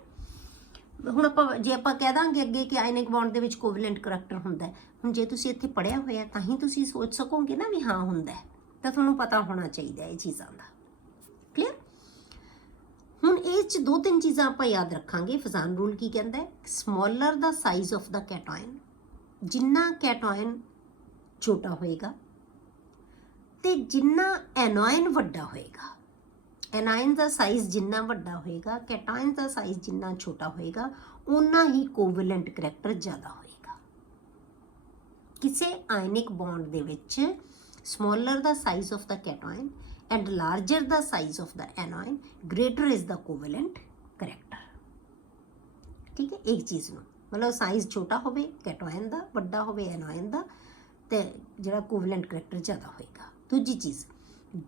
ਹੁਣ ਜੇ ਆਪਾਂ ਕਹਿ ਦਾਂਗੇ ਅੱਗੇ ਕਿ ਆਇਨਿਕ ਬੌਂਡ ਦੇ ਵਿੱਚ ਕੋਵੈਲੈਂਟ ਕਰੈਕਟਰ ਹੁੰਦਾ ਹੈ, ਹੁਣ ਜੇ ਤੁਸੀਂ ਇੱਥੇ ਪੜ੍ਹਿਆ ਹੋਇਆ ਤਾਂ ਹੀ ਤੁਸੀਂ ਸੋਚ ਸਕੋਗੇ ਨਾ ਵੀ ਹਾਂ ਹੁੰਦਾ ਹੈ, ਤਾਂ ਤੁਹਾਨੂੰ ਪਤਾ ਹੋਣਾ ਚਾਹੀਦਾ ਇਹ ਚੀਜ਼ਾਂ ਦਾ। ਕਲੀਅਰ? ਹੁਣ ਇਹ 'ਚ 2-3 ਚੀਜ਼ਾਂ ਆਪਾਂ ਯਾਦ ਰੱਖਾਂਗੇ। ਫਜ਼ਾਨ ਰੂਲ ਕੀ ਕਹਿੰਦਾ ਹੈ? ਸਮੋਲਰ ਦਾ ਸਾਈਜ਼ ਆਫ ਦਾ ਕੈਟਾਇਨ, ਜਿੰਨਾ ਕੈਟਾਇਨ ਛੋਟਾ ਹੋਏਗਾ ਤੇ ਜਿੰਨਾ ਐਨਾਇਨ ਵੱਡਾ ਹੋਏਗਾ, ਐਨਾਇਨ ਦਾ ਸਾਈਜ਼ ਜਿੰਨਾ ਵੱਡਾ ਹੋਏਗਾ, ਕੈਟਾਇਨ ਦਾ ਸਾਈਜ਼ ਜਿੰਨਾ ਛੋਟਾ ਹੋਏਗਾ, ਉਨਾ ਹੀ ਕੋਵੈਲੈਂਟ ਕਰੈਕਟਰ ਜ਼ਿਆਦਾ ਹੋਏਗਾ। ਕਿਸੇ ਆਇਨਿਕ ਬੌਂਡ ਦੇ ਵਿੱਚ smaller the size of the cation and larger the size of the anion, greater is the covalent character। ठीक है, एक चीज़ ਨੂੰ मतलब साइज छोटा होवे कैटायन ਦਾ, ਵੱਡਾ ਹੋਵੇ एनायन ਦਾ, ਤੇ ਜਿਹੜਾ ਕੋਵੈਲੈਂਟ ਕਰੈਕਟਰ ਜ਼ਿਆਦਾ ਹੋਏਗਾ। ਦੂਜੀ ਚੀਜ਼,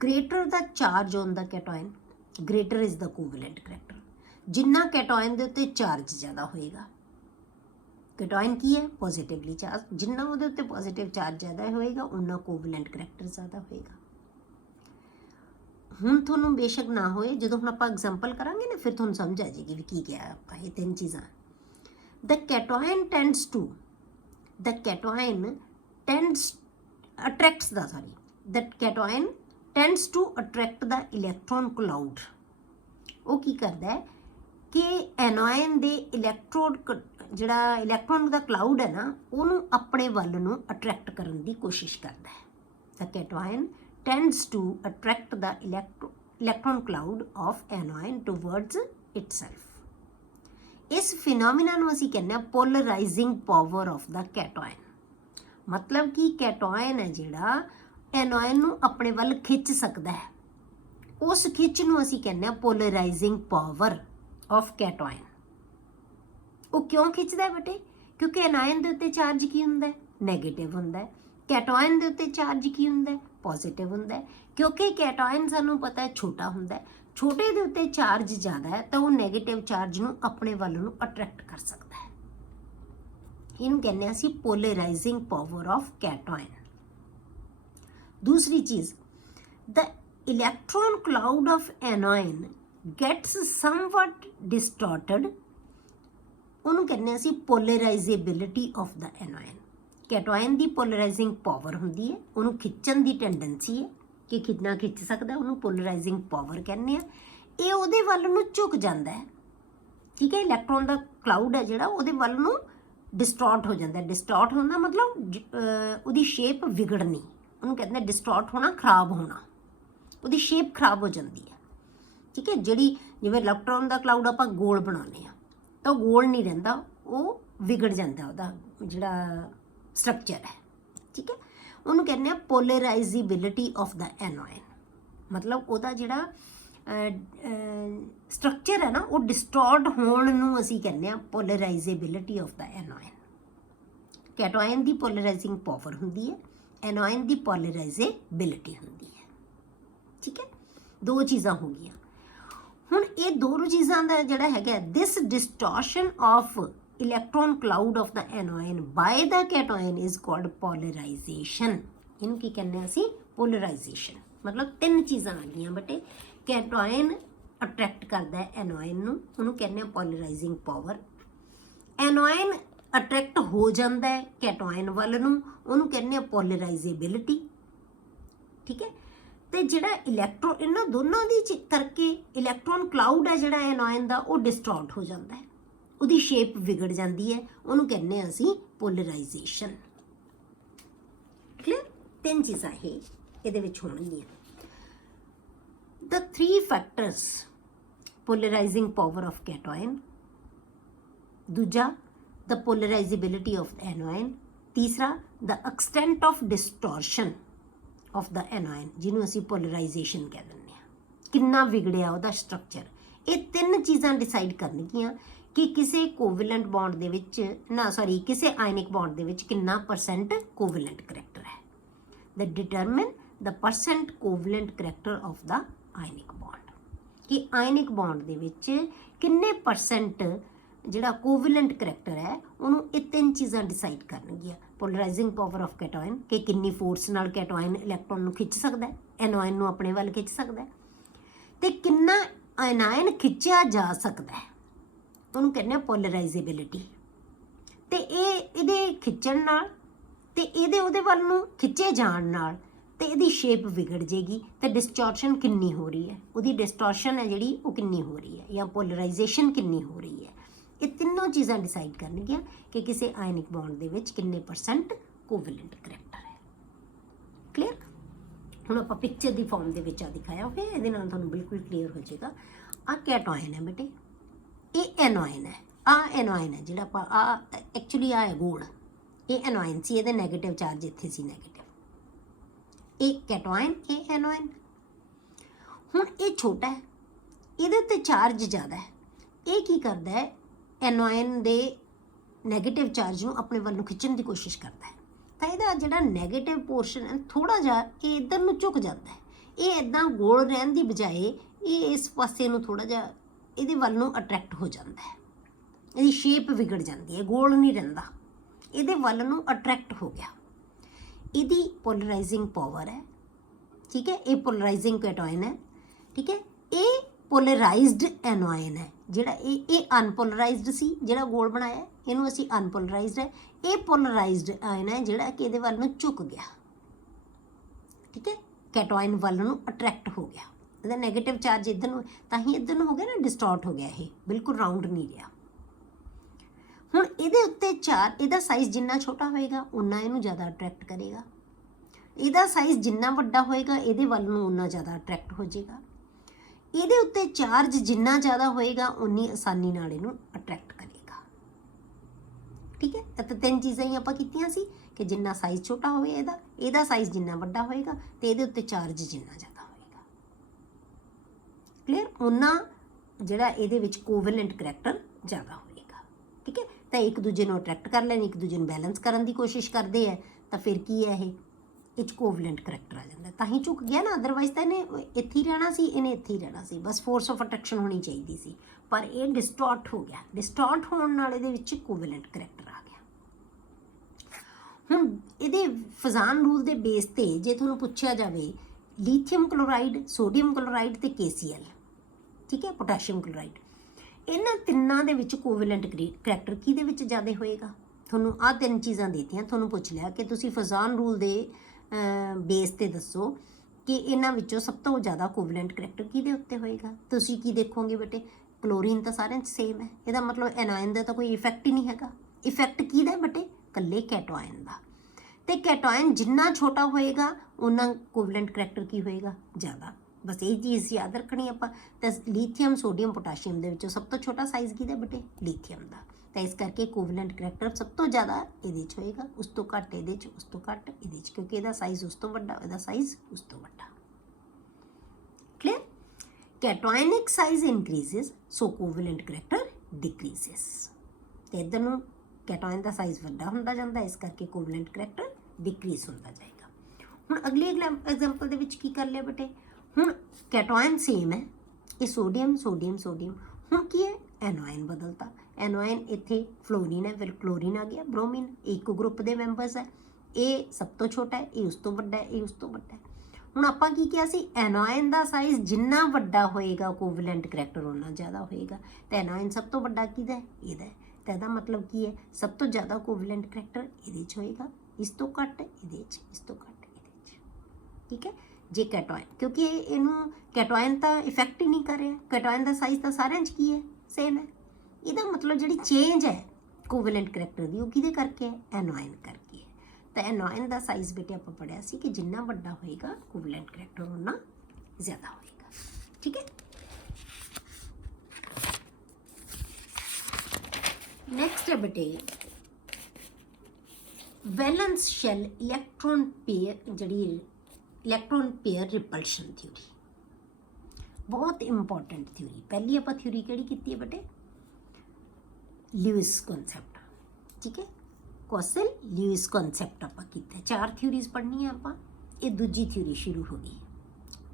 greater the charge on the cation, greater is the covalent character। ਜਿੰਨਾ कैटायन ਦੇ ਉੱਤੇ ਚਾਰਜ ਜ਼ਿਆਦਾ ਹੋਏਗਾ, कैटायन ਕੀ ਹੈ? ਪੋਜ਼ਿਟਿਵਲੀ ਚਾਰਜ, ਜਿੰਨਾ ਉਹਦੇ ਉੱਤੇ ਪੋਜ਼ਿਟਿਵ ਚਾਰਜ ਜ਼ਿਆਦਾ ਹੋਏਗਾ ਉਨਾ ਕੋਵੈਲੈਂਟ ਕਰੈਕਟਰ ਜ਼ਿਆਦਾ ਹੋਏਗਾ। ਹੁਣ ਤੁਹਾਨੂੰ ਬੇਸ਼ੱਕ ਨਾ ਹੋਏ, ਜਦੋਂ ਹੁਣ ਆਪਾਂ ਐਗਜ਼ਾਮਪਲ ਕਰਾਂਗੇ ਨਾ ਫਿਰ ਤੁਹਾਨੂੰ ਸਮਝ ਆ ਜਾਏਗੀ ਵੀ ਕੀ ਕਿਹਾ ਆਪਾਂ। ਇਹ 3 ਚੀਜ਼ਾਂ। The cation tends to, the cation tends attracts the, sorry, the cation tends to attract the electron cloud. ਉਹ ਕੀ ਕਰਦਾ ਹੈ ਕਿ ਐਨਾਇਨ ਦੇ ਇਲੈਕਟ੍ਰੋਡ, ਜਿਹੜਾ ਇਲੈਕਟ੍ਰੋਨ ਦਾ ਕਲਾਊਡ ਹੈ ਨਾ, ਉਹਨੂੰ ਆਪਣੇ ਵੱਲ ਨੂੰ ਅਟਰੈਕਟ ਕਰਨ ਦੀ ਕੋਸ਼ਿਸ਼ ਕਰਦਾ ਹੈ। The cation tends to attract the electron cloud of anion towards itself. ਇਸ ਫਿਨੋਮੀਨਾ ਨੂੰ ਅਸੀਂ ਕਹਿੰਦੇ ਹਾਂ ਪੋਲਰਾਈਜ਼ਿੰਗ ਪਾਵਰ ਆਫ ਦਾ ਕੈਟਾਇਨ। ਮਤਲਬ ਕਿ ਕੈਟਾਇਨ ਹੈ ਜਿਹੜਾ ਐਨਾਇਨ ਨੂੰ ਆਪਣੇ ਵੱਲ ਖਿੱਚ ਸਕਦਾ ਹੈ, ਉਸ ਖਿੱਚ ਨੂੰ ਅਸੀਂ ਕਹਿੰਦੇ ਹਾਂ ਪੋਲਰਾਈਜ਼ਿੰਗ ਪਾਵਰ ਆਫ ਕੈਟਾਇਨ। ਉਹ ਕਿਉਂ ਖਿੱਚਦਾ ਹੈ ਬੇਟੇ? ਕਿਉਂਕਿ ਐਨਾਇਨ ਦੇ ਉੱਤੇ ਚਾਰਜ ਕੀ ਹੁੰਦਾ ਹੈ? ਨੈਗੇਟਿਵ ਹੁੰਦਾ ਹੈ। ਕੈਟਾਇਨ ਦੇ ਉੱਤੇ ਚਾਰਜ ਕੀ ਹੁੰਦਾ ਹੈ? ਪੋਜ਼ਿਟਿਵ ਹੁੰਦਾ ਹੈ। ਕਿਉਂਕਿ ਕੈਟਾਇਨ ਸਾਨੂੰ ਪਤਾ ਹੈ ਛੋਟਾ ਹੁੰਦਾ ਹੈ, ਛੋਟੇ ਦੇ ਉੱਤੇ ਚਾਰਜ ਜ਼ਿਆਦਾ ਹੈ, ਤਾਂ ਉਹ ਨੈਗੇਟਿਵ ਚਾਰਜ ਨੂੰ ਆਪਣੇ ਵੱਲ ਨੂੰ ਅਟਰੈਕਟ ਕਰ ਸਕਦਾ ਹੈ। ਇਹਨੂੰ ਕਹਿੰਦੇ ਹਾਂ ਅਸੀਂ ਪੋਲਰਾਈਜ਼ਿੰਗ ਪਾਵਰ ਆਫ ਕੈਟਾਇਨ। ਦੂਸਰੀ ਚੀਜ਼, the electron cloud of anion gets somewhat distorted. ਉਹਨੂੰ ਕਹਿੰਦੇ ਅਸੀਂ ਪੋਲਰਾਈਜ਼ੇਬਿਲਿਟੀ ਆਫ ਦਾ ਐਨਾਇਨ। ਕੈਟਾਇਨ ਦੀ ਪੋਲਰਾਈਜ਼ਿੰਗ ਪਾਵਰ ਹੁੰਦੀ ਹੈ, ਉਹਨੂੰ ਖਿੱਚਣ ਦੀ ਟੈਂਡੈਂਸੀ ਹੈ ਕਿ ਕਿੰਨਾ ਖਿੱਚ ਸਕਦਾ, ਉਹਨੂੰ ਪੋਲਰਾਈਜ਼ਿੰਗ ਪਾਵਰ ਕਹਿੰਦੇ ਆ। ਇਹ ਉਹਦੇ ਵੱਲ ਨੂੰ ਝੁਕ ਜਾਂਦਾ ਹੈ। ਠੀਕ ਹੈ, ਇਲੈਕਟ੍ਰੋਨ ਦਾ ਕਲਾਊਡ ਹੈ ਜਿਹੜਾ, ਉਹਦੇ ਵੱਲ ਨੂੰ ਡਿਸਟੋਰਟ ਹੋ ਜਾਂਦਾ। ਡਿਸਟੋਰਟ ਹੋਣਾ ਮਤਲਬ ਉਹਦੀ ਸ਼ੇਪ ਵਿਗੜਨੀ, ਉਹਨੂੰ ਕਹਿੰਦੇ ਡਿਸਟੋਰਟ ਹੋਣਾ, ਖਰਾਬ ਹੋਣਾ, ਉਹਦੀ ਸ਼ੇਪ ਖਰਾਬ ਹੋ ਜਾਂਦੀ ਹੈ। ਠੀਕ ਹੈ, ਜਿਹੜੀ ਜਿਵੇਂ ਇਲੈਕਟ੍ਰੋਨ ਦਾ ਕਲਾਊਡ ਆਪਾਂ ਗੋਲ ਬਣਾਉਂਦੇ ਹਾਂ ਤਾਂ ਉਹ ਗੋਲ ਨਹੀਂ ਰਹਿੰਦਾ, ਉਹ ਵਿਗੜ ਜਾਂਦਾ ਉਹਦਾ ਜਿਹੜਾ ਸਟਰਕਚਰ ਹੈ। ਠੀਕ ਹੈ, ਉਹਨੂੰ ਕਹਿੰਦੇ ਆ ਪੋਲਰਾਈਜ਼ੇਬਿਲਿਟੀ ਆਫ ਦਾ ਐਨਾਇਨ। ਮਤਲਬ ਉਹਦਾ ਜਿਹੜਾ ਸਟਰਕਚਰ ਹੈ ਨਾ, ਉਹ ਡਿਸਟੋਰਟ ਹੋਣ ਨੂੰ ਅਸੀਂ ਕਹਿੰਦੇ ਆ ਪੋਲਰਾਈਜ਼ੇਬਿਲਿਟੀ ਆਫ ਦਾ ਐਨਾਇਨ। ਕੈਟਾਇਨ ਦੀ ਪੋਲਰਾਈਜ਼ਿੰਗ ਪਾਵਰ ਹੁੰਦੀ ਹੈ, ਐਨਾਇਨ ਦੀ ਪੋਲਰਾਈਜ਼ੇਬਿਲਿਟੀ ਹੁੰਦੀ ਹੈ। ਠੀਕ ਹੈ, 2 ਚੀਜ਼ਾਂ ਹੋ ਗਈਆਂ। ਹੁਣ ਇਹ 2 ਚੀਜ਼ਾਂ ਦਾ ਜਿਹੜਾ ਹੈਗਾ, this distortion of electron cloud of the anion by the cation is called polarisation. ਇਹਨੂੰ ਕੀ ਕਹਿੰਦੇ ਹਾਂ ਅਸੀਂ? ਪੋਲਰਾਈਜ਼ੇਸ਼ਨ। ਮਤਲਬ 3 ਚੀਜ਼ਾਂ ਆ ਗਈਆਂ ਬੇਟੇ। ਕੈਟਾਇਨ ਅਟਰੈਕਟ ਕਰਦਾ ਹੈ ਐਨਾਇਨ ਨੂੰ, ਉਹਨੂੰ ਕਹਿੰਦੇ ਆ ਪੋਲਰਾਈਜ਼ਿੰਗ ਪਾਵਰ। ਐਨੋਇਨ ਅਟਰੈਕਟ ਹੋ ਜਾਂਦਾ ਹੈ ਕੈਟਾਇਨ ਵੱਲ ਨੂੰ, ਉਹਨੂੰ ਕਹਿੰਦੇ ਆ ਪੋਲਰਾਈਜ਼ੇਬਿਲਿਟੀ। ਠੀਕ ਹੈ, ਤੇ ਜਿਹੜਾ ਇਲੈਕਟ੍ਰੋਨ ਇਹਨਾਂ ਦੋਨਾਂ ਦੀ ਕਰਕੇ ਇਲੈਕਟ੍ਰੋਨ ਕਲਾਊਡ ਹੈ ਜਿਹੜਾ ਐਨੋਇਨ ਦਾ, ਉਹ ਡਿਸਟੋਰਟ ਹੋ ਜਾਂਦਾ ਹੈ, ਉਹਦੀ ਸ਼ੇਪ ਵਿਗੜ ਜਾਂਦੀ ਹੈ, ਉਹਨੂੰ ਕਹਿੰਦੇ ਆ ਅਸੀਂ ਪੋਲਰਾਈਜੇਸ਼ਨ। ਕਲੀਅਰ? 3 ਚੀਜ਼ਾਂ ਇਹਦੇ ਵਿੱਚ ਹੋਣਗੀਆਂ। The 3 factors polarizing power of cation, ਦੂਜਾ the polarizability of the anion, ਤੀਸਰਾ the extent of distortion of the anion ਜਿਹਨੂੰ ਅਸੀਂ polarization ਕਹਿ ਦਿੰਦੇ ਹਾਂ, ਕਿੰਨਾ ਵਿਗੜਿਆ ਉਹਦਾ ਸਟਰਕਚਰ। ਇਹ 3 ਚੀਜ਼ਾਂ ਡਿਸਾਈਡ ਕਰਨਗੀਆਂ ਕਿ ਕਿਸੇ ਕੋਵੈਲੈਂਟ ਬੌਂਡ ਦੇ ਵਿੱਚ ਕਿਸੇ ਆਇਨਿਕ ਬੌਂਡ ਦੇ ਵਿੱਚ ਕਿੰਨਾ % ਕੋਵੈਲੈਂਟ ਕਰੈਕਟਰ ਹੈ। that determine the % covalent character of the ionic bond, ਕਿ ਆਇਨਿਕ ਬੌਂਡ ਦੇ ਵਿੱਚ ਕਿੰਨੇ % ਜਿਹੜਾ ਕੋਵੈਲੈਂਟ ਕਰੈਕਟਰ ਹੈ ਉਹਨੂੰ ਇਹ 3 ਚੀਜ਼ਾਂ ਡਿਸਾਈਡ ਕਰਨਗੀਆਂ। ਪੋਲਰਾਈਜ਼ਿੰਗ ਪਾਵਰ ਆਫ ਕੈਟਾਇਨ, ਕਿ ਕਿੰਨੀ ਫੋਰਸ ਨਾਲ ਕੈਟਾਇਨ ਇਲੈਕਟ੍ਰੋਨ ਨੂੰ ਖਿੱਚ ਸਕਦਾ ਹੈ, ਐਨੋਇਨ ਨੂੰ ਆਪਣੇ ਵੱਲ ਖਿੱਚ ਸਕਦਾ ਹੈ, ਤੇ ਕਿੰਨਾ ਆਇਨਾਇਨ ਖਿੱਚਿਆ ਜਾ ਸਕਦਾ ਹੈ, ਉਹਨੂੰ ਕਹਿੰਦੇ ਆ ਪੋਲਰਾਈਜ਼ੇਬਿਲਿਟੀ। ਤੇ ਇਹਦੇ ਖਿੱਚਣ ਨਾਲ ਤੇ ਉਹਦੇ ਵੱਲ ਨੂੰ ਖਿੱਚੇ ਜਾਣ ਨਾਲ ਤੇ ਇਹਦੀ ਸ਼ੇਪ ਵਿਗੜ ਜੇਗੀ, ਤੇ ਡਿਸਟੋਰਸ਼ਨ ਕਿੰਨੀ ਹੋ ਰਹੀ ਹੈ, ਉਹਦੀ ਡਿਸਟੋਰਸ਼ਨ ਹੈ ਜਿਹੜੀ ਉਹ ਕਿੰਨੀ ਹੋ ਰਹੀ ਹੈ, ਜਾਂ ਪੋਲਰਾਈਜੇਸ਼ਨ ਕਿੰਨੀ ਹੋ ਰਹੀ ਹੈ। ਇਹ ਤਿੰਨੋਂ ਚੀਜ਼ਾਂ ਡਿਸਾਈਡ ਕਰਨਗੀਆਂ ਕਿ ਕਿਸੇ ਆਇਨਿਕ ਬੌਂਡ ਦੇ ਵਿੱਚ ਕਿੰਨੇ % ਕੋਵੈਲੈਂਟ ਕਰੈਕਟਰ ਹੈ। ਕਲੀਅਰ? ਹੁਣ ਆਪਾਂ ਪਿਕਚਰ ਦੀ ਫਾਰਮ ਦੇ ਵਿੱਚ ਆ ਦਿਖਾਇਆ ਹੋਇਆ, ਇਹਦੇ ਨਾਲ ਤੁਹਾਨੂੰ ਬਿਲਕੁਲ ਕਲੀਅਰ ਹੋ ਜਾਏਗਾ। ਆ ਕੈਟਾਇਨ ਹੈ ਬੇਟੇ, ਇਹ ਐਨੋਇਨ ਹੈ, ਆ ਐਨੋਇਨ ਹੈ ਜਿਹੜਾ ਆਪਾਂ ਐਕਚੁਅਲੀ ਆ ਹੈ ਗੋਲ, ਇਹ ਐਨੋਇਨ ਸੀ, ਇਹਦੇ ਨੈਗੇਟਿਵ ਚਾਰਜ ਇੱਥੇ ਸੀ ਨੈਗੇਟਿਵ। ਇਹ ਕੈਟਾਇਨ, ਇਹ ਐਨੋਇਨ। ਹੁਣ ਇਹ ਛੋਟਾ ਹੈ, ਇਹਦੇ ਉੱਤੇ ਚਾਰਜ ਜ਼ਿਆਦਾ ਹੈ, ਇਹ ਕੀ ਕਰਦਾ ਹੈ, ਐਨੋਇਨ ਦੇ ਨੈਗੇਟਿਵ ਚਾਰਜ ਨੂੰ ਆਪਣੇ ਵੱਲ ਨੂੰ ਖਿੱਚਣ ਦੀ ਕੋਸ਼ਿਸ਼ ਕਰਦਾ ਹੈ, ਤਾਂ ਇਹਦਾ ਜਿਹੜਾ ਨੈਗੇਟਿਵ ਪੋਰਸ਼ਨ ਹੈ ਥੋੜ੍ਹਾ ਜਿਹਾ ਇਹ ਇੱਧਰ ਨੂੰ ਝੁਕ ਜਾਂਦਾ ਹੈ। ਇਹ ਇੱਦਾਂ ਗੋਲ ਰਹਿਣ ਦੀ ਬਜਾਏ ਇਹ ਇਸ ਪਾਸੇ ਨੂੰ ਥੋੜ੍ਹਾ ਜਿਹਾ ਇਹਦੇ ਵੱਲ ਨੂੰ ਅਟਰੈਕਟ ਹੋ ਜਾਂਦਾ ਹੈ, ਇਹਦੀ ਸ਼ੇਪ ਵਿਗੜ ਜਾਂਦੀ ਹੈ, ਗੋਲ ਨਹੀਂ ਰਹਿੰਦਾ, ਇਹਦੇ ਵੱਲ ਨੂੰ ਅਟਰੈਕਟ ਹੋ ਗਿਆ। ਇਹਦੀ ਪੋਲਰਾਈਜ਼ਿੰਗ ਪਾਵਰ ਹੈ। ਠੀਕ ਹੈ, ਇਹ ਪੋਲਰਾਈਜ਼ਿੰਗ ਕੈਟਾਇਨ ਹੈ। ਠੀਕ ਹੈ, ਇਹ ਪੋਲਰਾਈਜ਼ਡ ਐਨੋਇਨ ਹੈ, ਜਿਹੜਾ ਇਹ ਅਨਪੋਲਰਾਈਜ਼ਡ ਸੀ, ਜਿਹੜਾ ਗੋਲ ਬਣਾਇਆ ਇਹਨੂੰ ਅਸੀਂ ਅਨਪੋਲਰਾਈਜ਼ਡ ਹੈ। ਇਹ ਪੋਲਰਾਈਜ਼ਡ ਆਇਨ ਹੈ ਜਿਹੜਾ ਕਿ ਇਹਦੇ ਵੱਲ ਨੂੰ ਝੁਕ ਗਿਆ। ਠੀਕ ਹੈ, ਕੈਟਾਇਨ ਵੱਲ ਨੂੰ ਅਟਰੈਕਟ ਹੋ ਗਿਆ, ਇਹਦਾ ਨੈਗੇਟਿਵ ਚਾਰਜ ਇੱਧਰ ਨੂੰ, ਤਾਂ ਹੀ ਇੱਧਰ ਨੂੰ ਹੋ ਗਿਆ ਨਾ, ਡਿਸਟੋਰਟ ਹੋ ਗਿਆ, ਇਹ ਬਿਲਕੁਲ ਰਾਊਂਡ ਨਹੀਂ ਰਿਹਾ। ਹੁਣ ਇਹਦੇ ਉੱਤੇ ਇਹਦਾ ਸਾਈਜ਼ ਜਿੰਨਾ ਛੋਟਾ ਹੋਏਗਾ ਉਨਾ ਇਹਨੂੰ ਜ਼ਿਆਦਾ ਅਟਰੈਕਟ ਕਰੇਗਾ, ਇਹਦਾ ਸਾਈਜ਼ ਜਿੰਨਾ ਵੱਡਾ ਹੋਏਗਾ ਇਹਦੇ ਵੱਲ ਨੂੰ ਉਨਾ ਜ਼ਿਆਦਾ ਅਟਰੈਕਟ ਹੋ ਜਾਏਗਾ। ਇਹਦੇ ਉੱਤੇ ਚਾਰਜ ਜਿੰਨਾ ਜ਼ਿਆਦਾ ਹੋਏਗਾ ਉਨੀ ਆਸਾਨੀ ਨਾਲ ਇਹਨੂੰ ਅਟਰੈਕਟ ਕਰੇਗਾ। ਠੀਕ ਹੈ, ਤਾਂ 3 ਚੀਜ਼ਾਂ ਹੀ ਆਪਾਂ ਕੀਤੀਆਂ ਸੀ ਕਿ ਜਿੰਨਾ ਸਾਈਜ਼ ਛੋਟਾ ਹੋਵੇ ਇਹਦਾ ਸਾਈਜ਼ ਜਿੰਨਾ ਵੱਡਾ ਹੋਏਗਾ, ਤੇ ਇਹਦੇ ਉੱਤੇ ਚਾਰਜ ਜਿੰਨਾ ਜ਼ਿਆਦਾ ਹੋਏਗਾ। ਕਲੀਅਰ? ਉਨਾ ਜਿਹੜਾ ਇਹਦੇ ਵਿੱਚ ਕੋਵੈਲੈਂਟ ਕਰੈਕਟਰ ਜ਼ਿਆਦਾ ਹੋਏਗਾ। ਠੀਕ ਹੈ, ਤਾਂ ਇੱਕ ਦੂਜੇ ਨੂੰ ਅਟਰੈਕਟ ਕਰ ਲੈਣ, ਇੱਕ ਦੂਜੇ ਨੂੰ ਬੈਲੈਂਸ ਕਰਨ ਦੀ ਕੋਸ਼ਿਸ਼ ਕਰਦੇ ਹੈ, ਤਾਂ ਫਿਰ ਕੀ ਹੈ, ਇਹ 'ਚ ਕੋਵੈਲੈਂਟ ਕਰੈਕਟਰ ਆ ਜਾਂਦਾ, ਤਾਂ ਹੀ ਝੁਕ ਗਿਆ ਨਾ। ਅਦਰਵਾਈਜ਼ ਤਾਂ ਇਹਨੇ ਇੱਥੇ ਹੀ ਰਹਿਣਾ ਸੀ, ਇਹਨੇ ਇੱਥੇ ਹੀ ਰਹਿਣਾ ਸੀ, ਬਸ ਫੋਰਸ ਆਫ ਅਟਰੈਕਸ਼ਨ ਹੋਣੀ ਚਾਹੀਦੀ ਸੀ, ਪਰ ਇਹ ਡਿਸਟੋਰਟ ਹੋ ਗਿਆ। ਡਿਸਟੋਰਟ ਹੋਣ ਨਾਲ ਇਹਦੇ ਵਿੱਚ ਕੋਵੈਲੈਂਟ ਕਰੈਕਟਰ ਆ ਗਿਆ। ਹੁਣ ਇਹਦੇ ਫਜ਼ਾਨ ਰੂਲ ਦੇ ਬੇਸ ਤੇ ਜੇ ਤੁਹਾਨੂੰ ਪੁੱਛਿਆ ਜਾਵੇ ਲੀਥੀਅਮ ਕਲੋਰਾਈਡ, ਸੋਡੀਅਮ ਕਲੋਰਾਈਡ ਤੇ KCl, ਠੀਕ ਹੈ, ਪੋਟਾਸ਼ੀਅਮ ਕਲੋਰਾਈਡ, ਇਹਨਾਂ ਤਿੰਨਾਂ ਦੇ ਵਿੱਚ ਕੋਵੈਲੈਂਟ ਕਰੈਕਟਰ ਕਿਹਦੇ ਵਿੱਚ ਜ਼ਿਆਦਾ ਹੋਏਗਾ? ਤੁਹਾਨੂੰ ਆਹ 3 ਚੀਜ਼ਾਂ ਦੇਤੀਆਂ, ਤੁਹਾਨੂੰ ਪੁੱਛ ਲਿਆ ਕਿ ਤੁਸੀਂ ਫਜ਼ਾਨ ਰੂਲ ਦੇ ਬੇਸ ਤੇ ਦੱਸੋ ਕਿ ਇਹਨਾਂ ਵਿੱਚੋਂ ਸਭ ਤੋਂ ਜ਼ਿਆਦਾ ਕੋਵੈਲੈਂਟ ਕਰੈਕਟਰ ਕਿਹਦੇ ਉੱਤੇ ਹੋਏਗਾ। ਤੁਸੀਂ ਕੀ ਦੇਖੋਗੇ ਬੇਟੇ? ਕਲੋਰੀਨ ਤਾਂ ਸਾਰਿਆਂ 'ਚ ਸੇਮ ਹੈ, ਇਹਦਾ ਮਤਲਬ ਐਨਾਇਨ ਦਾ ਤਾਂ ਕੋਈ ਇਫੈਕਟ ਹੀ ਨਹੀਂ ਹੈਗਾ। ਇਫੈਕਟ ਕਿਹਦਾ ਬੇਟੇ? ਇਕੱਲੇ ਕੈਟਾਇਨ ਦਾ। ਤੇ ਕੈਟਾਇਨ ਜਿੰਨਾ ਛੋਟਾ ਹੋਏਗਾ ਉਹਨਾਂ ਕੋਵੈਲੈਂਟ ਕਰੈਕਟਰ ਕੀ ਹੋਏਗਾ? ਜ਼ਿਆਦਾ। ਬਸ ਇਹ ਚੀਜ਼ ਯਾਦ ਰੱਖਣੀ ਆਪਾਂ। ਤਾਂ ਲੀਥੀਅਮ, ਸੋਡੀਅਮ, ਪੋਟਾਸ਼ੀਅਮ ਦੇ ਵਿੱਚੋਂ ਸਭ ਤੋਂ ਛੋਟਾ ਸਾਈਜ਼ ਕਿਹਦਾ ਬੇਟੇ? ਲੀਥੀਅਮ ਦਾ। ਤਾਂ ਇਸ ਕਰਕੇ ਕੋਵੈਲੈਂਟ ਕਰੈਕਟਰ ਸਭ ਤੋਂ ਜ਼ਿਆਦਾ ਇਹਦੇ 'ਚ ਹੋਏਗਾ, ਉਸ ਤੋਂ ਘੱਟ ਇਹਦੇ 'ਚ, ਉਸ ਤੋਂ ਘੱਟ ਇਹਦੇ 'ਚ, ਕਿਉਂਕਿ ਇਹਦਾ ਸਾਈਜ਼ ਉਸ ਤੋਂ ਵੱਡਾ, ਇਹਦਾ ਸਾਈਜ਼ ਉਸ ਤੋਂ ਵੱਡਾ। ਕਲੀਅਰ? ਕੈਟਾਇਨਿਕ ਸਾਈਜ਼ ਇਨਕਰੀਜ਼ਸ, ਸੋ ਕੋਵੈਲੈਂਟ ਕਰੈਕਟਰ ਡਿਕਰੀਜ਼ਸ। ਤੇ ਇੱਧਰ ਨੂੰ ਕੈਟਾਇਨ ਦਾ ਸਾਈਜ਼ ਵੱਡਾ ਹੁੰਦਾ ਜਾਂਦਾ, ਇਸ ਕਰਕੇ ਕੋਵੈਲੈਂਟ ਕਰੈਕਟਰ ਡਿਕਰੀਜ਼ ਹੁੰਦਾ ਜਾਏਗਾ। ਹੁਣ ਅਗਲੀ ਐਗਜ਼ਾਮਪਲ ਦੇ ਵਿੱਚ ਕੀ ਕਰ ਲਿਆ ਬੇਟੇ? ਹੁਣ ਕੈਟਾਇਨ ਸੇਮ ਹੈ, ਇਹ ਸੋਡੀਅਮ ਸੋਡੀਅਮ ਸੋਡੀਅਮ। ਹੁਣ ਕੀ ਹੈ? ਐਨੋਇਨ ਬਦਲਤਾ। ਐਨੋਇਨ ਇੱਥੇ ਫਲੋਰੀਨ ਹੈ, ਫਿਰ ਕਲੋਰੀਨ ਆ ਗਿਆ, ਬ੍ਰੋਮੀਨ, ਇੱਕ ਗਰੁੱਪ ਦੇ ਮੈਂਬਰਸ ਹੈ। ਇਹ ਸਭ ਤੋਂ ਛੋਟਾ ਹੈ, ਇਹ ਉਸ ਤੋਂ ਵੱਡਾ ਹੈ, ਇਹ ਉਸ ਤੋਂ ਵੱਡਾ ਹੈ। ਹੁਣ ਆਪਾਂ ਕੀ ਕਿਹਾ ਸੀ? ਐਨੋਇਨ ਦਾ ਸਾਈਜ਼ ਜਿੰਨਾ ਵੱਡਾ ਹੋਏਗਾ ਕੋਵੈਲੈਂਟ ਕਰੈਕਟਰ ਉਨਾ ਜ਼ਿਆਦਾ ਹੋਏਗਾ। ਤਾਂ ਐਨੋਇਨ ਸਭ ਤੋਂ ਵੱਡਾ ਕਿਹਦਾ ਹੈ? ਇਹਦਾ ਹੈ। ਤਾਂ ਇਹਦਾ ਮਤਲਬ ਕੀ ਹੈ, ਸਭ ਤੋਂ ਜ਼ਿਆਦਾ ਕੋਵਲੈਂਟ ਕਰੈਕਟਰ ਇਹਦੇ 'ਚ ਹੋਏਗਾ, ਇਸ ਤੋਂ ਘੱਟ ਇਹਦੇ 'ਚ, ਇਸ ਤੋਂ ਘੱਟ ਇਹਦੇ 'ਚ। ਠੀਕ ਹੈ। ਜੇ ਕੈਟਾਇਨ, ਕਿਉਂਕਿ ਇਹਨੂੰ ਕੈਟਾਇਨ ਤਾਂ ਇਫੈਕਟ ਹੀ ਨਹੀਂ ਕਰ ਰਿਹਾ, ਕੈਟਾਇਨ ਦਾ ਸਾਈਜ਼ ਤਾਂ ਸਾਰਿਆਂ 'ਚ ਕੀ ਹੈ, ਸੇਮ ਹੈ। ਇਹਦਾ ਮਤਲਬ ਜਿਹੜੀ ਚੇਂਜ ਹੈ ਕੋਵਲੈਂਟ ਕਰੈਕਟਰ ਦੀ, ਉਹ ਕਿਹਦੇ ਕਰਕੇ ਹੈ, ਐਨੋਇਨ ਕਰਕੇ ਹੈ। ਤਾਂ ਐਨੋਇਨ ਦਾ ਸਾਈਜ਼ ਬੇਟੇ ਆਪਾਂ ਪੜ੍ਹਿਆ ਸੀ ਕਿ ਜਿੰਨਾ ਵੱਡਾ ਹੋਏਗਾ ਕੋਵਲੈਂਟ ਕਰੈਕਟਰ ਉਨਾ ਜ਼ਿਆਦਾ ਹੋਏਗਾ। ਠੀਕ ਹੈ। ਨੈਕਸਟ ਹੈ ਬੇਟੇ ਵੈਲੈਂਸ ਸ਼ੈਲ ਇਲੈਕਟ੍ਰੋਨ ਪੇਅਰ, ਜਿਹੜੀ ਇਲੈਕਟ੍ਰੋਨ ਪੇਅਰ ਰਿਪਲਸ਼ਨ ਥਿਊਰੀ, ਬਹੁਤ ਇੰਪੋਰਟੈਂਟ ਥਿਊਰੀ। ਪਹਿਲੀ ਆਪਾਂ ਥਿਊਰੀ ਕਿਹੜੀ ਕੀਤੀ ਹੈ ਬੇਟੇ, ਲਿਊਇਸ ਕਨਸੈਪਟ। ਠੀਕ ਹੈ, ਕੌਸਲ ਲਿਊਇਸ ਕਨਸੈਪਟ ਆਪਾਂ ਕੀਤਾ। 4 ਥਿਊਰੀਜ਼ ਪੜ੍ਹਨੀਆਂ ਆਪਾਂ, ਇਹ ਦੂਜੀ ਥਿਊਰੀ ਸ਼ੁਰੂ ਹੋ ਗਈ,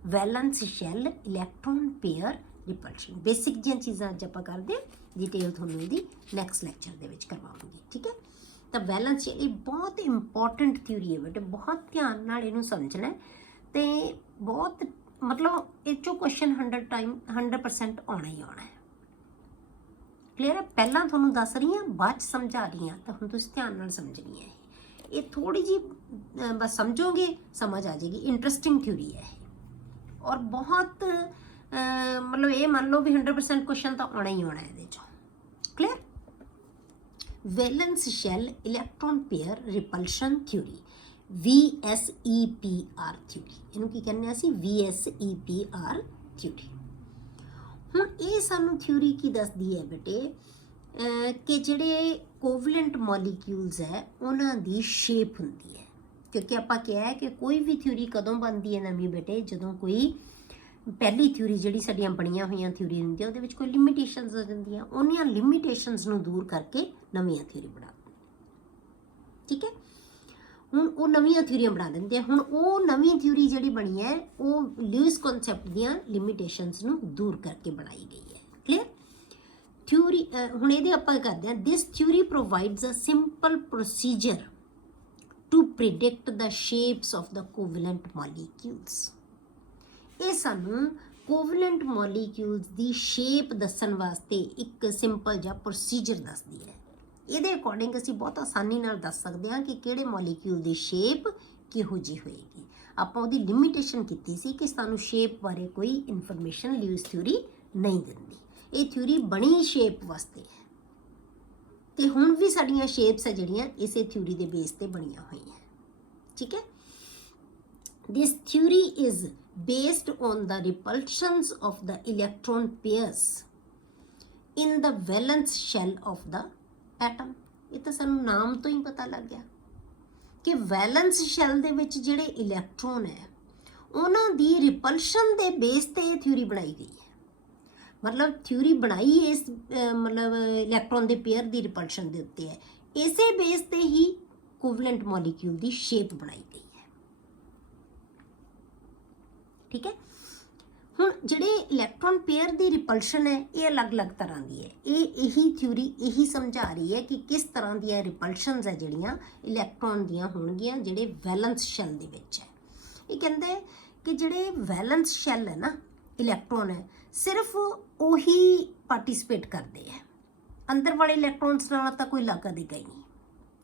valence shell electron pair repulsion. Basic ਜਿਹੀਆਂ ਚੀਜ਼ਾਂ ਅੱਜ ਆਪਾਂ ਕਰਦੇ ਹਾਂ, ਡਿਟੇਲ ਤੁਹਾਨੂੰ ਇਹਦੀ ਨੈਕਸਟ ਲੈਕਚਰ ਦੇ ਵਿੱਚ ਕਰਵਾਉਂਗੀ। ਠੀਕ ਹੈ। ਤਾਂ ਵੈਲੈਂਸ ਸ਼ੈਲ ਇਹ ਬਹੁਤ ਇੰਪੋਰਟੈਂਟ ਥਿਊਰੀ ਹੈ ਬੇਟੇ, ਬਹੁਤ ਧਿਆਨ ਨਾਲ ਇਹਨੂੰ ਸਮਝਣਾ ਅਤੇ ਬਹੁਤ ਮਤਲਬ ਇਹ 'ਚੋਂ ਕੁਐਸਚਨ 100% ਆਉਣਾ ਹੀ ਆਉਣਾ ਹੈ। ਕਲੀਅਰ ਹੈ। ਪਹਿਲਾਂ ਤੁਹਾਨੂੰ ਦੱਸ ਰਹੀ ਹਾਂ, ਬਾਅਦ 'ਚ ਸਮਝਾ ਰਹੀ ਹਾਂ, ਤਾਂ ਹੁਣ ਤੁਸੀਂ ਧਿਆਨ ਨਾਲ ਸਮਝਣੀ ਹੈ। ਇਹ ਥੋੜ੍ਹੀ ਜਿਹੀ ਬਸ ਸਮਝੋਗੇ, ਸਮਝ ਆ ਜਾਏਗੀ। ਇੰਟਰਸਟਿੰਗ ਥਿਊਰੀ ਹੈ ਇਹ, ਔਰ ਬਹੁਤ ਮਤਲਬ ਇਹ ਮੰਨ ਲਓ ਵੀ 100% ਕੁਐਸਚਨ ਤਾਂ ਆਉਣਾ ਹੀ ਆਉਣਾ ਇਹਦੇ 'ਚੋਂ। Clear. Valence shell electron pair repulsion theory, VSEPR theory. ਇਹਨੂੰ ਕੀ ਕਹਿੰਦੇ ਅਸੀਂ, VSEPR ਥਿਊਰੀ। ਹੁਣ ਇਹ ਸਾਨੂੰ ਥਿਊਰੀ ਕੀ ਦੱਸਦੀ ਹੈ ਬੇਟੇ ਕਿ ਜਿਹੜੇ ਕੋਵਲੈਂਟ ਮੋਲੀਕਿਊਲਸ ਹੈ ਉਹਨਾਂ ਦੀ ਸ਼ੇਪ ਹੁੰਦੀ ਹੈ। ਕਿਉਂਕਿ ਆਪਾਂ ਕਿਹਾ ਹੈ ਕਿ ਕੋਈ ਵੀ ਥਿਊਰੀ ਕਦੋਂ ਬਣਦੀ ਹੈ ਨਵੀਂ ਬੇਟੇ, ਜਦੋਂ ਕੋਈ ਪਹਿਲੀ ਥਿਊਰੀ ਜਿਹੜੀ ਸਾਡੀਆਂ ਬਣੀਆਂ ਹੋਈਆਂ ਥਿਊਰੀ ਹੁੰਦੀ ਹੈ ਉਹਦੇ ਵਿੱਚ ਕੋਈ ਲਿਮਿਟੇਸ਼ਨਸ ਹੋ ਜਾਂਦੀਆਂ, ਉਹਨੀਆਂ ਲਿਮਿਟੇਸ਼ਨਸ ਨੂੰ ਦੂਰ ਕਰਕੇ ਨਵੀਆਂ ਥਿਊਰੀ ਬਣਾ ਦਿੰਦੇ। ਠੀਕ ਹੈ। ਹੁਣ ਉਹ ਨਵੀਆਂ ਥਿਊਰੀਆਂ ਬਣਾ ਦਿੰਦੇ ਆ। ਹੁਣ ਉਹ ਨਵੀਂ ਥਿਊਰੀ ਜਿਹੜੀ ਬਣੀ ਹੈ ਉਹ ਲਿਊਇਸ ਕਨਸੈਪਟ ਦੀਆਂ ਲਿਮਿਟੇਸ਼ਨਸ ਨੂੰ ਦੂਰ ਕਰਕੇ ਬਣਾਈ ਗਈ ਹੈ। ਕਲੀਅਰ। ਥਿਊਰੀ ਹੁਣ ਇਹਦੇ ਆਪਾਂ ਕਰਦੇ ਹਾਂ, this theory provides a simple procedure to predict the shapes of the covalent molecules. ਇਹ ਸਾਨੂੰ ਕੋਵਲੈਂਟ ਮੋਲੀਕਿਊਲਸ ਦੀ ਸ਼ੇਪ ਦੱਸਣ ਵਾਸਤੇ ਇੱਕ ਸਿੰਪਲ ਜਿਹਾ ਪ੍ਰੋਸੀਜਰ ਦੱਸਦੀ ਹੈ। ਇਹਦੇ ਅਕੋਰਡਿੰਗ ਅਸੀਂ ਬਹੁਤ ਆਸਾਨੀ ਨਾਲ ਦੱਸ ਸਕਦੇ ਹਾਂ ਕਿ ਕਿਹੜੇ ਮੋਲੀਕਿਊਲ ਦੀ ਸ਼ੇਪ ਕਿਹੋ ਜਿਹੀ ਹੋਏਗੀ। ਆਪਾਂ ਉਹਦੀ ਲਿਮਿਟੇਸ਼ਨ ਕੀਤੀ ਸੀ ਕਿ ਸਾਨੂੰ ਸ਼ੇਪ ਬਾਰੇ ਕੋਈ ਇਨਫੋਰਮੇਸ਼ਨ ਲਿਊਇਸ ਥਿਊਰੀ ਨਹੀਂ ਦਿੰਦੀ। ਇਹ ਥਿਊਰੀ ਬਣੀ ਸ਼ੇਪ ਵਾਸਤੇ ਹੈ, ਅਤੇ ਹੁਣ ਵੀ ਸਾਡੀਆਂ ਸ਼ੇਪਸ ਹੈ ਜਿਹੜੀਆਂ ਇਸੇ ਥਿਊਰੀ ਦੇ ਬੇਸ 'ਤੇ ਬਣੀਆਂ ਹੋਈਆਂ। ਠੀਕ ਹੈ। This theory is based on the repulsions of the electron pairs in the valence shell of the atom। ਇਹ ਤਾਂ ਸਾਨੂੰ ਨਾਮ ਤੋਂ ਹੀ ਪਤਾ ਲੱਗ ਗਿਆ ਕਿ ਵੈਲੈਂਸ ਸ਼ੈਲ ਦੇ ਵਿੱਚ ਜਿਹੜੇ ਇਲੈਕਟ੍ਰੋਨ ਹੈ ਉਹਨਾਂ ਦੀ ਰਿਪਲਸ਼ਨ ਦੇ ਬੇਸ ਤੇ ਇਹ ਥਿਊਰੀ ਬਣਾਈ ਗਈ ਹੈ। ਮਤਲਬ ਥਿਊਰੀ ਬਣਾਈ ਇਸ ਮਤਲਬ ਇਲੈਕਟ੍ਰੋਨ ਦੇ ਪੇਅਰ ਦੀ ਰਿਪਲਸ਼ਨ ਦੇ ਉੱਤੇ ਹੈ, ਇਸੇ ਬੇਸ ਤੇ ਹੀ ਕੋਵਲੈਂਟ ਮੋਲੀਕਿਊਲ ਦੀ ਸ਼ੇਪ ਬਣਾਈ ਗਈ ਹੈ। ਠੀਕ ਹੈ। ਹੁਣ ਜਿਹੜੇ ਇਲੈਕਟ੍ਰੋਨ ਪੇਅਰ ਦੀ ਰਿਪਲਸ਼ਨ ਹੈ ਇਹ ਅਲੱਗ-ਅਲੱਗ ਤਰ੍ਹਾਂ ਦੀ ਹੈ। ਇਹੀ ਥਿਊਰੀ ਇਹੀ ਸਮਝਾ ਰਹੀ ਹੈ ਕਿ ਕਿਸ ਤਰ੍ਹਾਂ ਦੀਆਂ ਰਿਪਲਸ਼ਨਸ ਹੈ ਜਿਹੜੀਆਂ ਇਲੈਕਟ੍ਰੋਨ ਦੀਆਂ ਹੋਣਗੀਆਂ ਜਿਹੜੇ ਵੈਲੈਂਸ ਸ਼ੈਲ ਦੇ ਵਿੱਚ ਹੈ। ਇਹ ਕਹਿੰਦੇ ਕਿ ਜਿਹੜੇ ਵੈਲੈਂਸ ਸ਼ੈਲ ਹੈ ਨਾ, ਇਲੈਕਟ੍ਰੋਨ ਹੈ, ਸਿਰਫ ਉਹੀ ਪਾਰਟਿਸਿਪੇਟ ਕਰਦੇ ਹੈ, ਅੰਦਰ ਵਾਲੇ ਇਲੈਕਟ੍ਰੋਨਸ ਨਾਲ ਤਾਂ ਕੋਈ ਲਾਗਾ ਦੇਗਾ ਹੀ ਨਹੀਂ।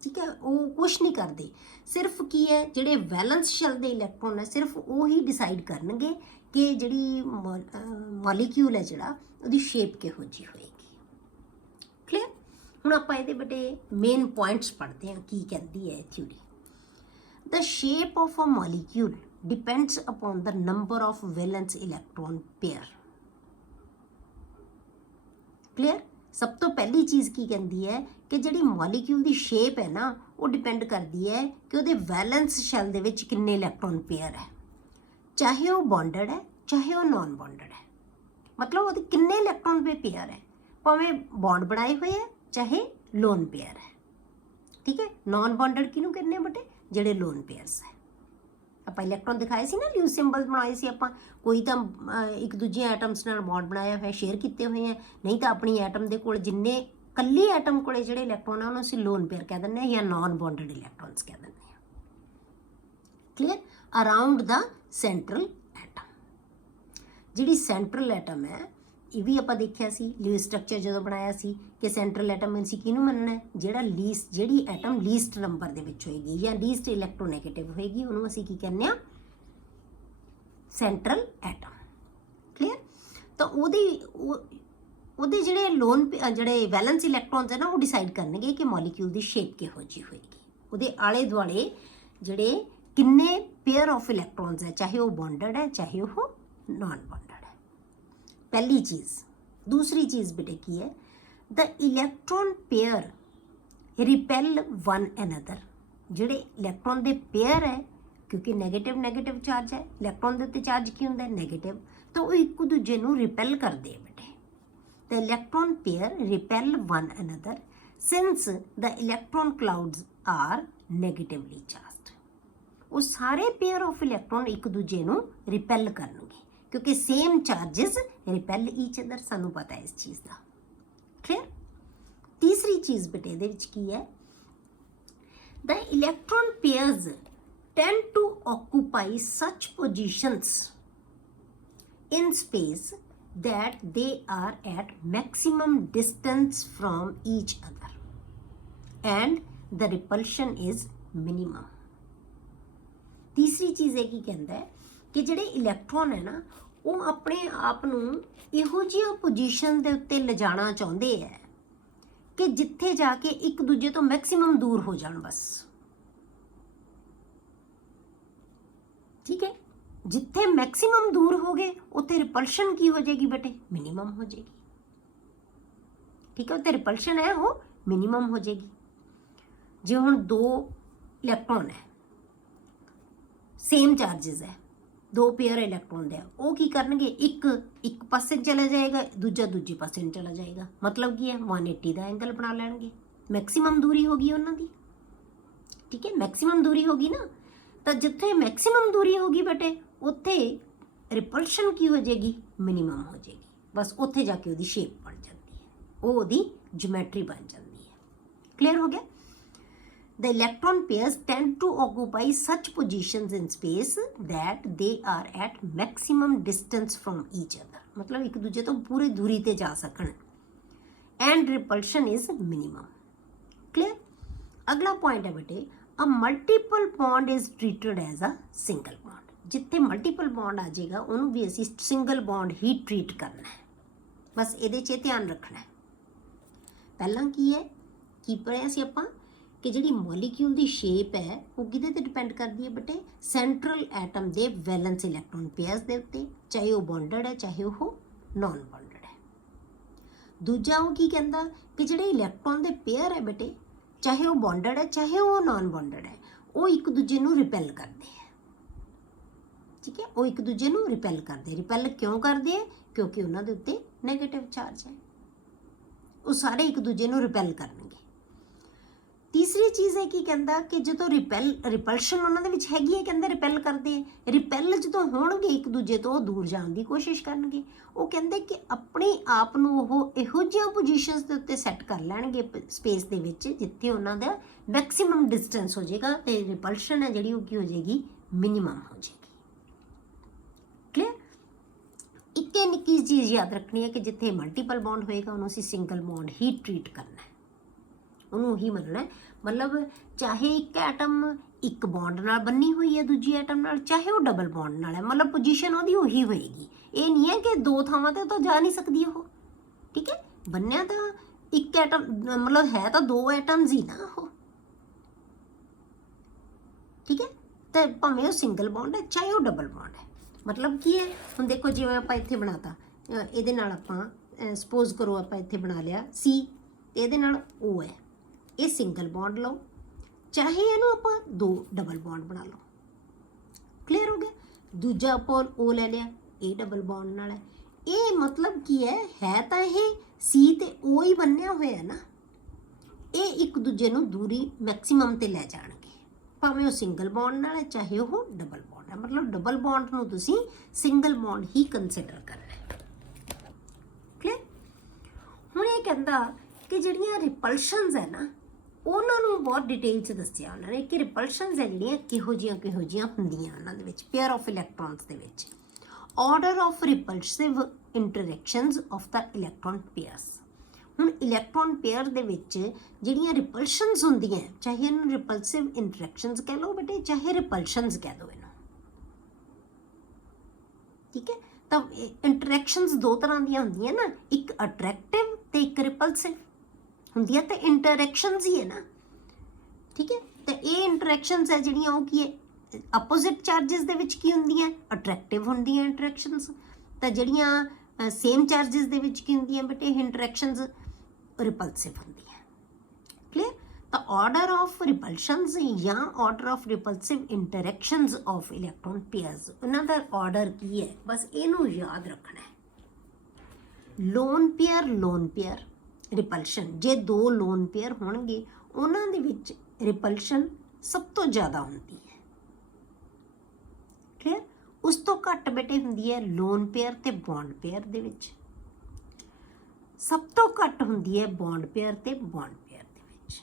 ਠੀਕ ਹੈ। ਉਹ ਕੁਛ ਨਹੀਂ ਕਰਦੇ, ਸਿਰਫ ਕੀ ਹੈ ਜਿਹੜੇ ਵੈਲੈਂਸ ਸ਼ੈਲ ਦੇ ਇਲੈਕਟ੍ਰੋਨ ਹੈ ਸਿਰਫ ਉਹ ਹੀ ਡਿਸਾਈਡ ਕਰਨਗੇ ਕਿ ਜਿਹੜੀ ਮੋਲੀਕਿਊਲ ਹੈ ਜਿਹੜਾ ਉਹਦੀ ਸ਼ੇਪ ਕਿਹੋ ਜਿਹੀ ਹੋਏਗੀ। ਕਲੀਅਰ। ਹੁਣ ਆਪਾਂ ਇਹਦੇ ਬੇਟੇ ਮੇਨ ਪੁਆਇੰਟਸ ਪੜ੍ਹਦੇ ਹਾਂ, ਕੀ ਕਹਿੰਦੀ ਹੈ theory. The shape of a molecule depends upon the number of valence electron pair. Clear. ਸਭ ਤੋਂ ਪਹਿਲੀ ਚੀਜ਼ ਕੀ ਕਹਿੰਦੀ ਹੈ ਕਿ ਜਿਹੜੀ ਮੋਲੀਕਿਊਲ ਦੀ ਸ਼ੇਪ ਹੈ ਨਾ ਉਹ ਡਿਪੈਂਡ ਕਰਦੀ ਹੈ ਕਿ ਉਹਦੇ ਵੈਲੈਂਸ ਸ਼ੈਲ ਦੇ ਵਿੱਚ ਕਿੰਨੇ ਇਲੈਕਟ੍ਰੋਨ ਪੇਅਰ ਹੈ, ਚਾਹੇ ਉਹ ਬੌਂਡਡ ਹੈ ਚਾਹੇ ਉਹ ਨॉन ਬੌਂਡਡ ਹੈ। ਮਤਲਬ ਉਹਦੇ ਕਿੰਨੇ ਇਲੈਕਟ੍ਰੋਨ ਪੇ ਪੇਅਰ ਹੈ, ਭਾਵੇਂ ਬੌਂਡ ਬਣਾਏ ਹੋਏ ਹੈ ਚਾਹੇ ਲੋਨ ਪੇਅਰ ਹੈ। ਠੀਕ ਹੈ। ਨॉन ਬੌਂਡਡ ਕਿਹਨੂੰ ਕਹਿੰਦੇ ਬੇਟੇ, ਜਿਹੜੇ ਲੋਨ ਪੇਅਰਸ ਹੈ। ਆਪਾਂ ਇਲੈਕਟ੍ਰੋਨ ਦਿਖਾਏ ਸੀ ਨਾ, ਲਿਊ ਸਿੰਬਲ ਬਣਾਏ ਸੀ ਆਪਾਂ, ਕੋਈ ਤਾਂ ਇੱਕ ਦੂਜੇ ਐਟਮਸ ਨਾਲ ਬੌਂਡ ਬਣਾਇਆ ਹੋਇਆ ਸ਼ੇਅਰ ਕੀਤੇ ਹੋਏ ਹੈ, ਨਹੀਂ ਤਾਂ ਆਪਣੀ ਐਟਮ ਦੇ ਕੋਲ ਜਿੰਨੇ ਕੱਲੀ ਐਟਮ ਕੋਲੇ ਜਿਹੜੇ ਇਲੈਕਟ੍ਰੋਨ ਆ ਉਹਨੂੰ ਅਸੀਂ ਲੋਨ ਪੇਅਰ ਕਹਿ ਦਿੰਦੇ ਹਾਂ ਜਾਂ ਨॉन ਬੌਂਡਡ ਇਲੈਕਟ੍ਰੋਨਸ ਕਹਿ ਦਿੰਦੇ ਹਾਂ। ਕਲੀਅਰ। ਅਰਾਊਂਡ ਦਾ ਸੈਂਟਰਲ ਐਟਮ, ਜਿਹੜੀ ਸੈਂਟਰਲ ਐਟਮ ਹੈ ਇਹ ਵੀ ਆਪਾਂ ਦੇਖਿਆ ਸੀ ਲੀਸਟ ਸਟਰਕਚਰ ਜਦੋਂ ਬਣਾਇਆ ਸੀ ਕਿ ਸੈਂਟਰਲ ਐਟਮ ਅਸੀਂ ਕਿਹਨੂੰ ਮੰਨਣਾ ਹੈ, ਜਿਹੜੀ ਐਟਮ ਲੀਸਟ ਨੰਬਰ ਦੇ ਵਿੱਚ ਹੋਏਗੀ ਜਾਂ ਲੀਸਟ ਇਲੈਕਟ੍ਰੋਨੈਗੇਟਿਵ ਹੋਏਗੀ ਉਹਨੂੰ ਅਸੀਂ ਕੀ ਕਹਿੰਦੇ ਆ, ਸੈਂਟਰਲ ਐਟਮ। ਕਲੀਅਰ। ਤਾਂ ਉਹਦੇ ਜਿਹੜੇ ਵੈਲੈਂਸ ਇਲੈਕਟ੍ਰੋਨਸ ਹੈ ਨਾ ਉਹ ਡਿਸਾਈਡ ਕਰਨਗੇ ਕਿ ਮੋਲੀਕਿਊਲ ਦੀ ਸ਼ੇਪ ਕਿਹੋ ਜਿਹੀ ਹੋਏਗੀ, ਉਹਦੇ ਆਲੇ ਦੁਆਲੇ ਜਿਹੜੇ ਕਿੰਨੇ ਪੇਅਰ ਆਫ ਇਲੈਕਟ੍ਰੋਨਸ ਹੈ, ਚਾਹੇ ਉਹ ਬੌਂਡਡ ਹੈ ਚਾਹੇ ਉਹ ਨॉन ਬੌਂਡਡ ਹੈ। ਪਹਿਲੀ ਚੀਜ਼। ਦੂਸਰੀ ਚੀਜ਼ ਬੇਟੇ ਕੀ ਹੈ, ਦ electron pair repeal one another. ਜਿਹੜੇ ਇਲੈਕਟ੍ਰੋਨ ਦੇ ਪੇਅਰ ਹੈ, ਕਿਉਂਕਿ ਨੈਗੇਟਿਵ ਚਾਰਜ ਹੈ, ਇਲੈਕਟ੍ਰੋਨ ਦੇ ਉੱਤੇ ਚਾਰਜ ਕੀ ਹੁੰਦਾ ਹੈ, ਨੈਗੇਟਿਵ, ਤਾਂ ਉਹ ਇੱਕ ਦੂਜੇ ਨੂੰ ਰਿਪੈਲ ਕਰਦੇ ਆ ਬੇਟੇ। The electron pair repel one another since the electron clouds are negatively charged. ਉਹ ਸਾਰੇ pair of electron ਇੱਕ ਦੂਜੇ ਨੂੰ repel ਕਰਨਗੇ ਕਿਉਂਕਿ same charges repel each other। ਸਾਨੂੰ ਪਤਾ ਹੈ ਇਸ ਚੀਜ਼ ਦਾ। Clear? ਤੀਸਰੀ ਚੀਜ਼ ਬੇਟੇ ਇਹਦੇ ਵਿੱਚ ਕੀ ਹੈ, the electron pairs tend to occupy such positions in space that they are at maximum distance from each other and the repulsion is minimum। ਤੀਸਰੀ ਚੀਜ਼ ਇਹ ਕੀ ਕਹਿੰਦਾ ਹੈ ਕਿ ਜਿਹੜੇ ਇਲੈਕਟ੍ਰੋਨ ਹੈ ਨਾ ਉਹ ਆਪਣੇ ਆਪ ਨੂੰ ਇਹੋ ਜਿਹੀਆਂ ਪੋਜੀਸ਼ਨ ਦੇ ਉੱਤੇ ਲਿਜਾਣਾ ਚਾਹੁੰਦੇ ਹੈ ਕਿ ਜਿੱਥੇ ਜਾ ਕੇ ਇੱਕ ਦੂਜੇ ਤੋਂ ਮੈਕਸਿਮਮ ਦੂਰ ਹੋ ਜਾਣ ਬਸ। ਠੀਕ ਹੈ, ਜਿੱਥੇ ਮੈਕਸਿਮਮ ਦੂਰ ਹੋ ਗਏ ਉੱਥੇ ਰਿਪਲਸ਼ਨ ਕੀ ਹੋ ਜਾਏਗੀ ਬੇਟੇ, ਮਿਨੀਮਮ ਹੋ ਜਾਏਗੀ। ਠੀਕ ਹੈ, ਉੱਥੇ ਰਿਪਲਸ਼ਨ ਹੈ ਉਹ ਮਿਨੀਮਮ ਹੋ ਜਾਏਗੀ। ਜੇ ਹੁਣ ਦੋ ਇਲੈਕਟ੍ਰੋਨ ਹੈ, ਸੇਮ ਚਾਰजेस ਹੈ, ਦੋ ਪੇਅਰ ਇਲੈਕਟ੍ਰੋਨ ਦੇ, ਉਹ ਕੀ ਕਰਨਗੇ, ਇੱਕ ਪਾਸੇ ਚਲਾ ਜਾਏਗਾ, ਦੂਜਾ ਦੂਜੇ ਪਾਸੇ ਨੂੰ ਚਲਾ ਜਾਏਗਾ। ਮਤਲਬ ਕੀ ਹੈ, 180 ਦਾ ਐਂਗਲ ਬਣਾ ਲੈਣਗੇ। ਮੈਕਸਿਮਮ ਦੂਰੀ ਹੋ ਗਈ ਉਹਨਾਂ ਦੀ। ਠੀਕ ਹੈ, ਮੈਕਸਿਮਮ ਦੂਰੀ ਹੋ ਗਈ ਨਾ, ਤਾਂ ਜਿੱਥੇ ਮੈਕਸਿਮਮ ਦੂਰੀ ਹੋਗੀ ਬੇਟੇ ਉੱਥੇ ਰਿਪਲਸ਼ਨ ਕੀ ਹੋ ਜਾਏਗੀ, ਮਿਨੀਮਮ ਹੋ ਜਾਏਗੀ। ਬਸ ਉੱਥੇ ਜਾ ਕੇ ਉਹਦੀ ਸ਼ੇਪ ਬਣ ਜਾਂਦੀ ਹੈ, ਉਹ ਉਹਦੀ ਜਿਓਮੈਟਰੀ ਬਣ ਜਾਂਦੀ ਹੈ। ਕਲੀਅਰ ਹੋ ਗਿਆ। The electron pairs tend to occupy such positions in space that they are at maximum distance from each other। ਮਤਲਬ ਇੱਕ ਦੂਜੇ ਤੋਂ ਪੂਰੀ ਦੂਰੀ ਤੇ ਜਾ ਸਕਣ। And repulsion is minimum। Clear? ਅਗਲਾ ਪੁਆਇੰਟ ਹੈ ਬੇਟੇ, a multiple bond is treated as a single bond। ਜਿੱਥੇ ਮਲਟੀਪਲ ਬੌਂਡ ਆ ਜਾਏਗਾ ਉਹਨੂੰ ਵੀ ਅਸੀਂ ਸਿੰਗਲ ਬੌਂਡ ਹੀ ਟ੍ਰੀਟ ਕਰਨਾ ਹੈ। ਬਸ ਇਹਦੇ 'ਚ ਧਿਆਨ ਰੱਖਣਾ ਹੈ। ਪਹਿਲਾਂ ਕੀ ਹੈ, ਕੀ ਪੜ੍ਹਿਆ ਸੀ ਆਪਾਂ ਕਿ ਜਿਹੜੀ ਮੋਲੀਕਿਊਲ ਦੀ ਸ਼ੇਪ ਹੈ ਉਹ ਕਿਹਦੇ ਤੇ ਡਿਪੈਂਡ ਕਰਦੀ ਹੈ ਬੇਟੇ, ਸੈਂਟਰਲ ਐਟਮ ਦੇ ਵੈਲੈਂਸ ਇਲੈਕਟ੍ਰੋਨ ਪੇਅਰਸ ਦੇ ਉੱਤੇ, ਚਾਹੇ ਉਹ ਬੌਂਡਡ ਹੈ ਚਾਹੇ ਉਹ ਨॉन ਬੌਂਡਡ ਹੈ। ਦੂਜਾ ਉਹ ਕੀ ਕਹਿੰਦਾ ਕਿ ਜਿਹੜੇ ਇਲੈਕਟ੍ਰੋਨ ਦੇ ਪੇਅਰ ਹੈ ਬੇਟੇ, ਚਾਹੇ ਉਹ ਬੌਂਡਡ ਹੈ ਚਾਹੇ ਉਹ ਨॉन ਬੌਂਡਡ ਹੈ, ਉਹ ਇੱਕ ਦੂਜੇ ਨੂੰ ਰਿਪੈਲ ਕਰਦੇ ਹੈ। ਠੀਕ ਹੈ, ਉਹ ਇੱਕ ਦੂਜੇ ਨੂੰ ਰਿਪੈਲ ਕਰਦੇ। ਰਿਪੈਲ ਕਿਉਂ ਕਰਦੇ ਹੈ, ਕਿਉਂਕਿ ਉਹਨਾਂ ਦੇ ਉੱਤੇ ਨੈਗੇਟਿਵ ਚਾਰਜ ਹੈ। ਉਹ ਸਾਰੇ ਇੱਕ ਦੂਜੇ ਨੂੰ ਰਿਪੈਲ ਕਰਨਗੇ। ਤੀਸਰੀ ਚੀਜ਼ ਹੈ ਕੀ ਕਹਿੰਦਾ ਕਿ ਜਦੋਂ ਰਿਪਲਸ਼ਨ ਉਹਨਾਂ ਦੇ ਵਿੱਚ ਹੈਗੀ ਹੈ, ਕਹਿੰਦਾ ਰਿਪੈਲ ਕਰਦੇ ਹੈ। ਰਿਪੈਲ ਜਦੋਂ ਹੋਣਗੇ ਇੱਕ ਦੂਜੇ ਤੋਂ ਉਹ ਦੂਰ ਜਾਣ ਦੀ ਕੋਸ਼ਿਸ਼ ਕਰਨਗੇ। ਉਹ ਕਹਿੰਦੇ ਕਿ ਆਪਣੇ ਆਪ ਨੂੰ ਉਹ ਇਹੋ ਜਿਹੀਆਂ ਪੋਜੀਸ਼ਨਸ ਦੇ ਉੱਤੇ ਸੈੱਟ ਕਰ ਲੈਣਗੇ ਸਪੇਸ ਦੇ ਵਿੱਚ ਜਿੱਥੇ ਉਹਨਾਂ ਦਾ ਮੈਕਸਿਮਮ ਡਿਸਟੈਂਸ ਹੋ ਜਾਏਗਾ ਤੇ ਰਿਪਲਸ਼ਨ ਹੈ ਜਿਹੜੀ ਉਹ ਕੀ ਹੋ ਜਾਏਗੀ, ਮਿਨੀਮਮ ਹੋ ਜਾਏਗੀ। ਕਲੀਅਰ। ਇੱਕੇ ਨਿੱਕੀ ਚੀਜ਼ ਯਾਦ ਰੱਖਣੀ ਹੈ ਕਿ ਜਿੱਥੇ ਮਲਟੀਪਲ ਬੌਂਡ ਹੋਏਗਾ ਉਹਨੂੰ ਅਸੀਂ ਸਿੰਗਲ ਬੌਂਡ ਹੀ ਟ੍ਰੀਟ ਕਰਨਾ ਹੈ, ਉਹਨੂੰ ਹੀ ਮੰਨਣਾ ਹੈ। ਮਤਲਬ ਚਾਹੇ ਇੱਕ ਐਟਮ ਇੱਕ ਬੌਂਡ ਨਾਲ ਬੰਨੀ ਹੋਈ ਹੈ ਦੂਜੀ ਐਟਮ ਨਾਲ, ਚਾਹੇ ਉਹ ਡਬਲ ਬੌਂਡ ਨਾਲ ਹੈ, ਮਤਲਬ ਪੋਜੀਸ਼ਨ ਉਹਦੀ ਉਹੀ ਹੋਏਗੀ। ਇਹ ਨਹੀਂ ਹੈ ਕਿ ਦੋ ਥਾਵਾਂ ਤੇ ਤਾਂ ਜਾ ਨਹੀਂ ਸਕਦੀ ਉਹ। ਠੀਕ ਹੈ, ਬੰਨਿਆ ਤਾਂ ਇੱਕ ਐਟਮ, ਮਤਲਬ ਹੈ ਤਾਂ ਦੋ ਐਟਮਸ ਹੀ ਨਾ ਉਹ। ਠੀਕ ਹੈ, ਤੇ ਭਾਵੇਂ ਉਹ ਸਿੰਗਲ ਬੌਂਡ ਹੈ ਚਾਹੇ ਉਹ ਡਬਲ ਬੌਂਡ ਹੈ। ਮਤਲਬ ਕੀ ਹੈ, ਹੁਣ ਦੇਖੋ ਜਿਵੇਂ ਆਪਾਂ ਇੱਥੇ ਬਣਾਤਾ, ਇਹਦੇ ਨਾਲ ਆਪਾਂ ਸਪੋਜ਼ ਕਰੋ ਆਪਾਂ ਇੱਥੇ ਬਣਾ ਲਿਆ ਸੀ ਤੇ ਇਹਦੇ ਨਾਲ O ਹੈ, ਇਹ ਸਿੰਗਲ ਬੌਂਡ ਲਓ, ਚਾਹੇ ਇਹਨੂੰ ਆਪਾਂ ਦੋ ਡਬਲ ਬੌਂਡ ਬਣਾ ਲਓ। ਕਲੀਅਰ ਹੋ ਗਿਆ। ਦੂਜਾ ਆਪਾਂ O ਲੈ ਲਿਆ, ਇਹ ਡਬਲ ਬੌਂਡ ਨਾਲ ਹੈ। ਇਹ ਮਤਲਬ ਕੀ ਹੈ ਤਾਂ ਇਹ C ਤੇ O ਹੀ ਬੰਨਿਆ ਹੋਇਆ ਨਾ, ਇਹ ਇੱਕ ਦੂਜੇ ਨੂੰ ਦੂਰੀ ਮੈਕਸਿਮਮ ਤੇ ਲੈ ਜਾਣਗੇ, ਭਾਵੇਂ ਉਹ ਸਿੰਗਲ ਬੌਂਡ ਨਾਲ ਹੈ ਚਾਹੇ ਉਹ ਡਬਲ ਬੌਂਡ ਹੈ। ਮਤਲਬ ਡਬਲ ਬੌਂਡ ਨੂੰ ਤੁਸੀਂ ਸਿੰਗਲ ਬੌਂਡ ਹੀ ਕੰਸੀਡਰ ਕਰਨਾ ਹੈ। ਕਲੀਅਰ। ਹੁਣ ਇਹ ਕਹਿੰਦਾ ਕਿ ਜਿਹੜੀਆਂ ਰਿਪਲਸ਼ਨਸ ਹੈ ਨਾ ਉਹਨਾਂ ਨੂੰ ਬਹੁਤ ਡਿਟੇਲ 'ਚ ਦੱਸਿਆ ਉਹਨਾਂ ਨੇ ਕਿ ਰਿਪਲਸ਼ਨਸ ਹੈ ਜਿਹੜੀਆਂ ਕਿਹੋ ਜਿਹੀਆਂ ਹੁੰਦੀਆਂ ਉਹਨਾਂ ਦੇ ਵਿੱਚ ਪੇਅਰ ਆਫ ਇਲੈਕਟ੍ਰੋਨਸ ਦੇ ਵਿੱਚ। Order of repulsive interactions of the electron pairs. ਹੁਣ ਇਲੈਕਟ੍ਰੋਨ ਪੇਅਰ ਦੇ ਵਿੱਚ ਜਿਹੜੀਆਂ ਰਿਪਲਸ਼ਨਸ ਹੁੰਦੀਆਂ, ਚਾਹੇ ਇਹਨੂੰ ਰਿਪਲਸਿਵ ਇੰਟਰੈਕਸ਼ਨਸ ਕਹਿ ਲਓ ਬੇਟੇ, ਚਾਹੇ ਰਿਪਲਸ਼ਨਸ ਕਹਿ ਦਿਓ ਇਹਨੂੰ, ਠੀਕ ਹੈ। ਤਾਂ ਇੰਟਰੈਕਸ਼ਨਸ ਦੋ ਤਰ੍ਹਾਂ ਦੀਆਂ ਹੁੰਦੀਆਂ ਨਾ, ਇੱਕ ਅਟਰੈਕਟਿਵ ਤੇ ਇੱਕ ਰਿਪਲਸਿਵ ਹੁੰਦੀਆਂ, ਤੇ ਇੰਟਰੈਕਸ਼ਨਸ ਹੀ ਹੈ ਨਾ, ਠੀਕ ਹੈ। ਤੇ ਇਹ ਇੰਟਰੈਕਸ਼ਨਸ ਹੈ ਜਿਹੜੀਆਂ ਉਹ ਕੀ ਹੈ, ਆਪੋਜ਼ਿਟ ਚਾਰजेस ਦੇ ਵਿੱਚ ਕੀ ਹੁੰਦੀਆਂ, ਅਟਰੈਕਟਿਵ ਹੁੰਦੀਆਂ ਇੰਟਰੈਕਸ਼ਨਸ। ਤਾਂ ਜਿਹੜੀਆਂ ਸੇਮ ਚਾਰजेस ਦੇ ਵਿੱਚ ਕੀ ਹੁੰਦੀਆਂ ਬੇਟੇ, ਇੰਟਰੈਕਸ਼ਨਸ ਰਿਪਲਸਿਵ ਹੁੰਦੀਆਂ। ਕਲੀਅਰ। ਤਾਂ ਆਰਡਰ ਆਫ ਰਿਪਲਸ਼ਨਸ ਜਾਂ order of repulsive interactions of electron pairs, ਉਹਨਾਂ ਦਾ ਆਰਡਰ ਕੀ ਹੈ, ਬਸ ਇਹਨੂੰ ਯਾਦ ਰੱਖਣਾ ਹੈ। ਲੋਨ ਪੇਅਰ ਰਿਪਲਸ਼ਨ, ਜੇ ਦੋ ਲੋਨ ਪੇਅਰ ਹੋਣਗੇ ਉਹਨਾਂ ਦੇ ਵਿੱਚ ਰਿਪਲਸ਼ਨ ਸਭ ਤੋਂ ਜ਼ਿਆਦਾ ਹੁੰਦੀ ਹੈ। ਕਲੀਅਰ। ਉਸ ਤੋਂ ਘੱਟ ਬੇਟੇ ਹੁੰਦੀ ਹੈ ਲੋਨ ਪੇਅਰ ਤੇ ਬੌਂਡ ਪੇਅਰ ਦੇ ਵਿੱਚ, ਸਭ ਤੋਂ ਘੱਟ ਹੁੰਦੀ ਹੈ ਬੌਂਡ ਪੇਅਰ ਤੇ ਬੌਂਡ ਪੇਅਰ ਦੇ ਵਿੱਚ।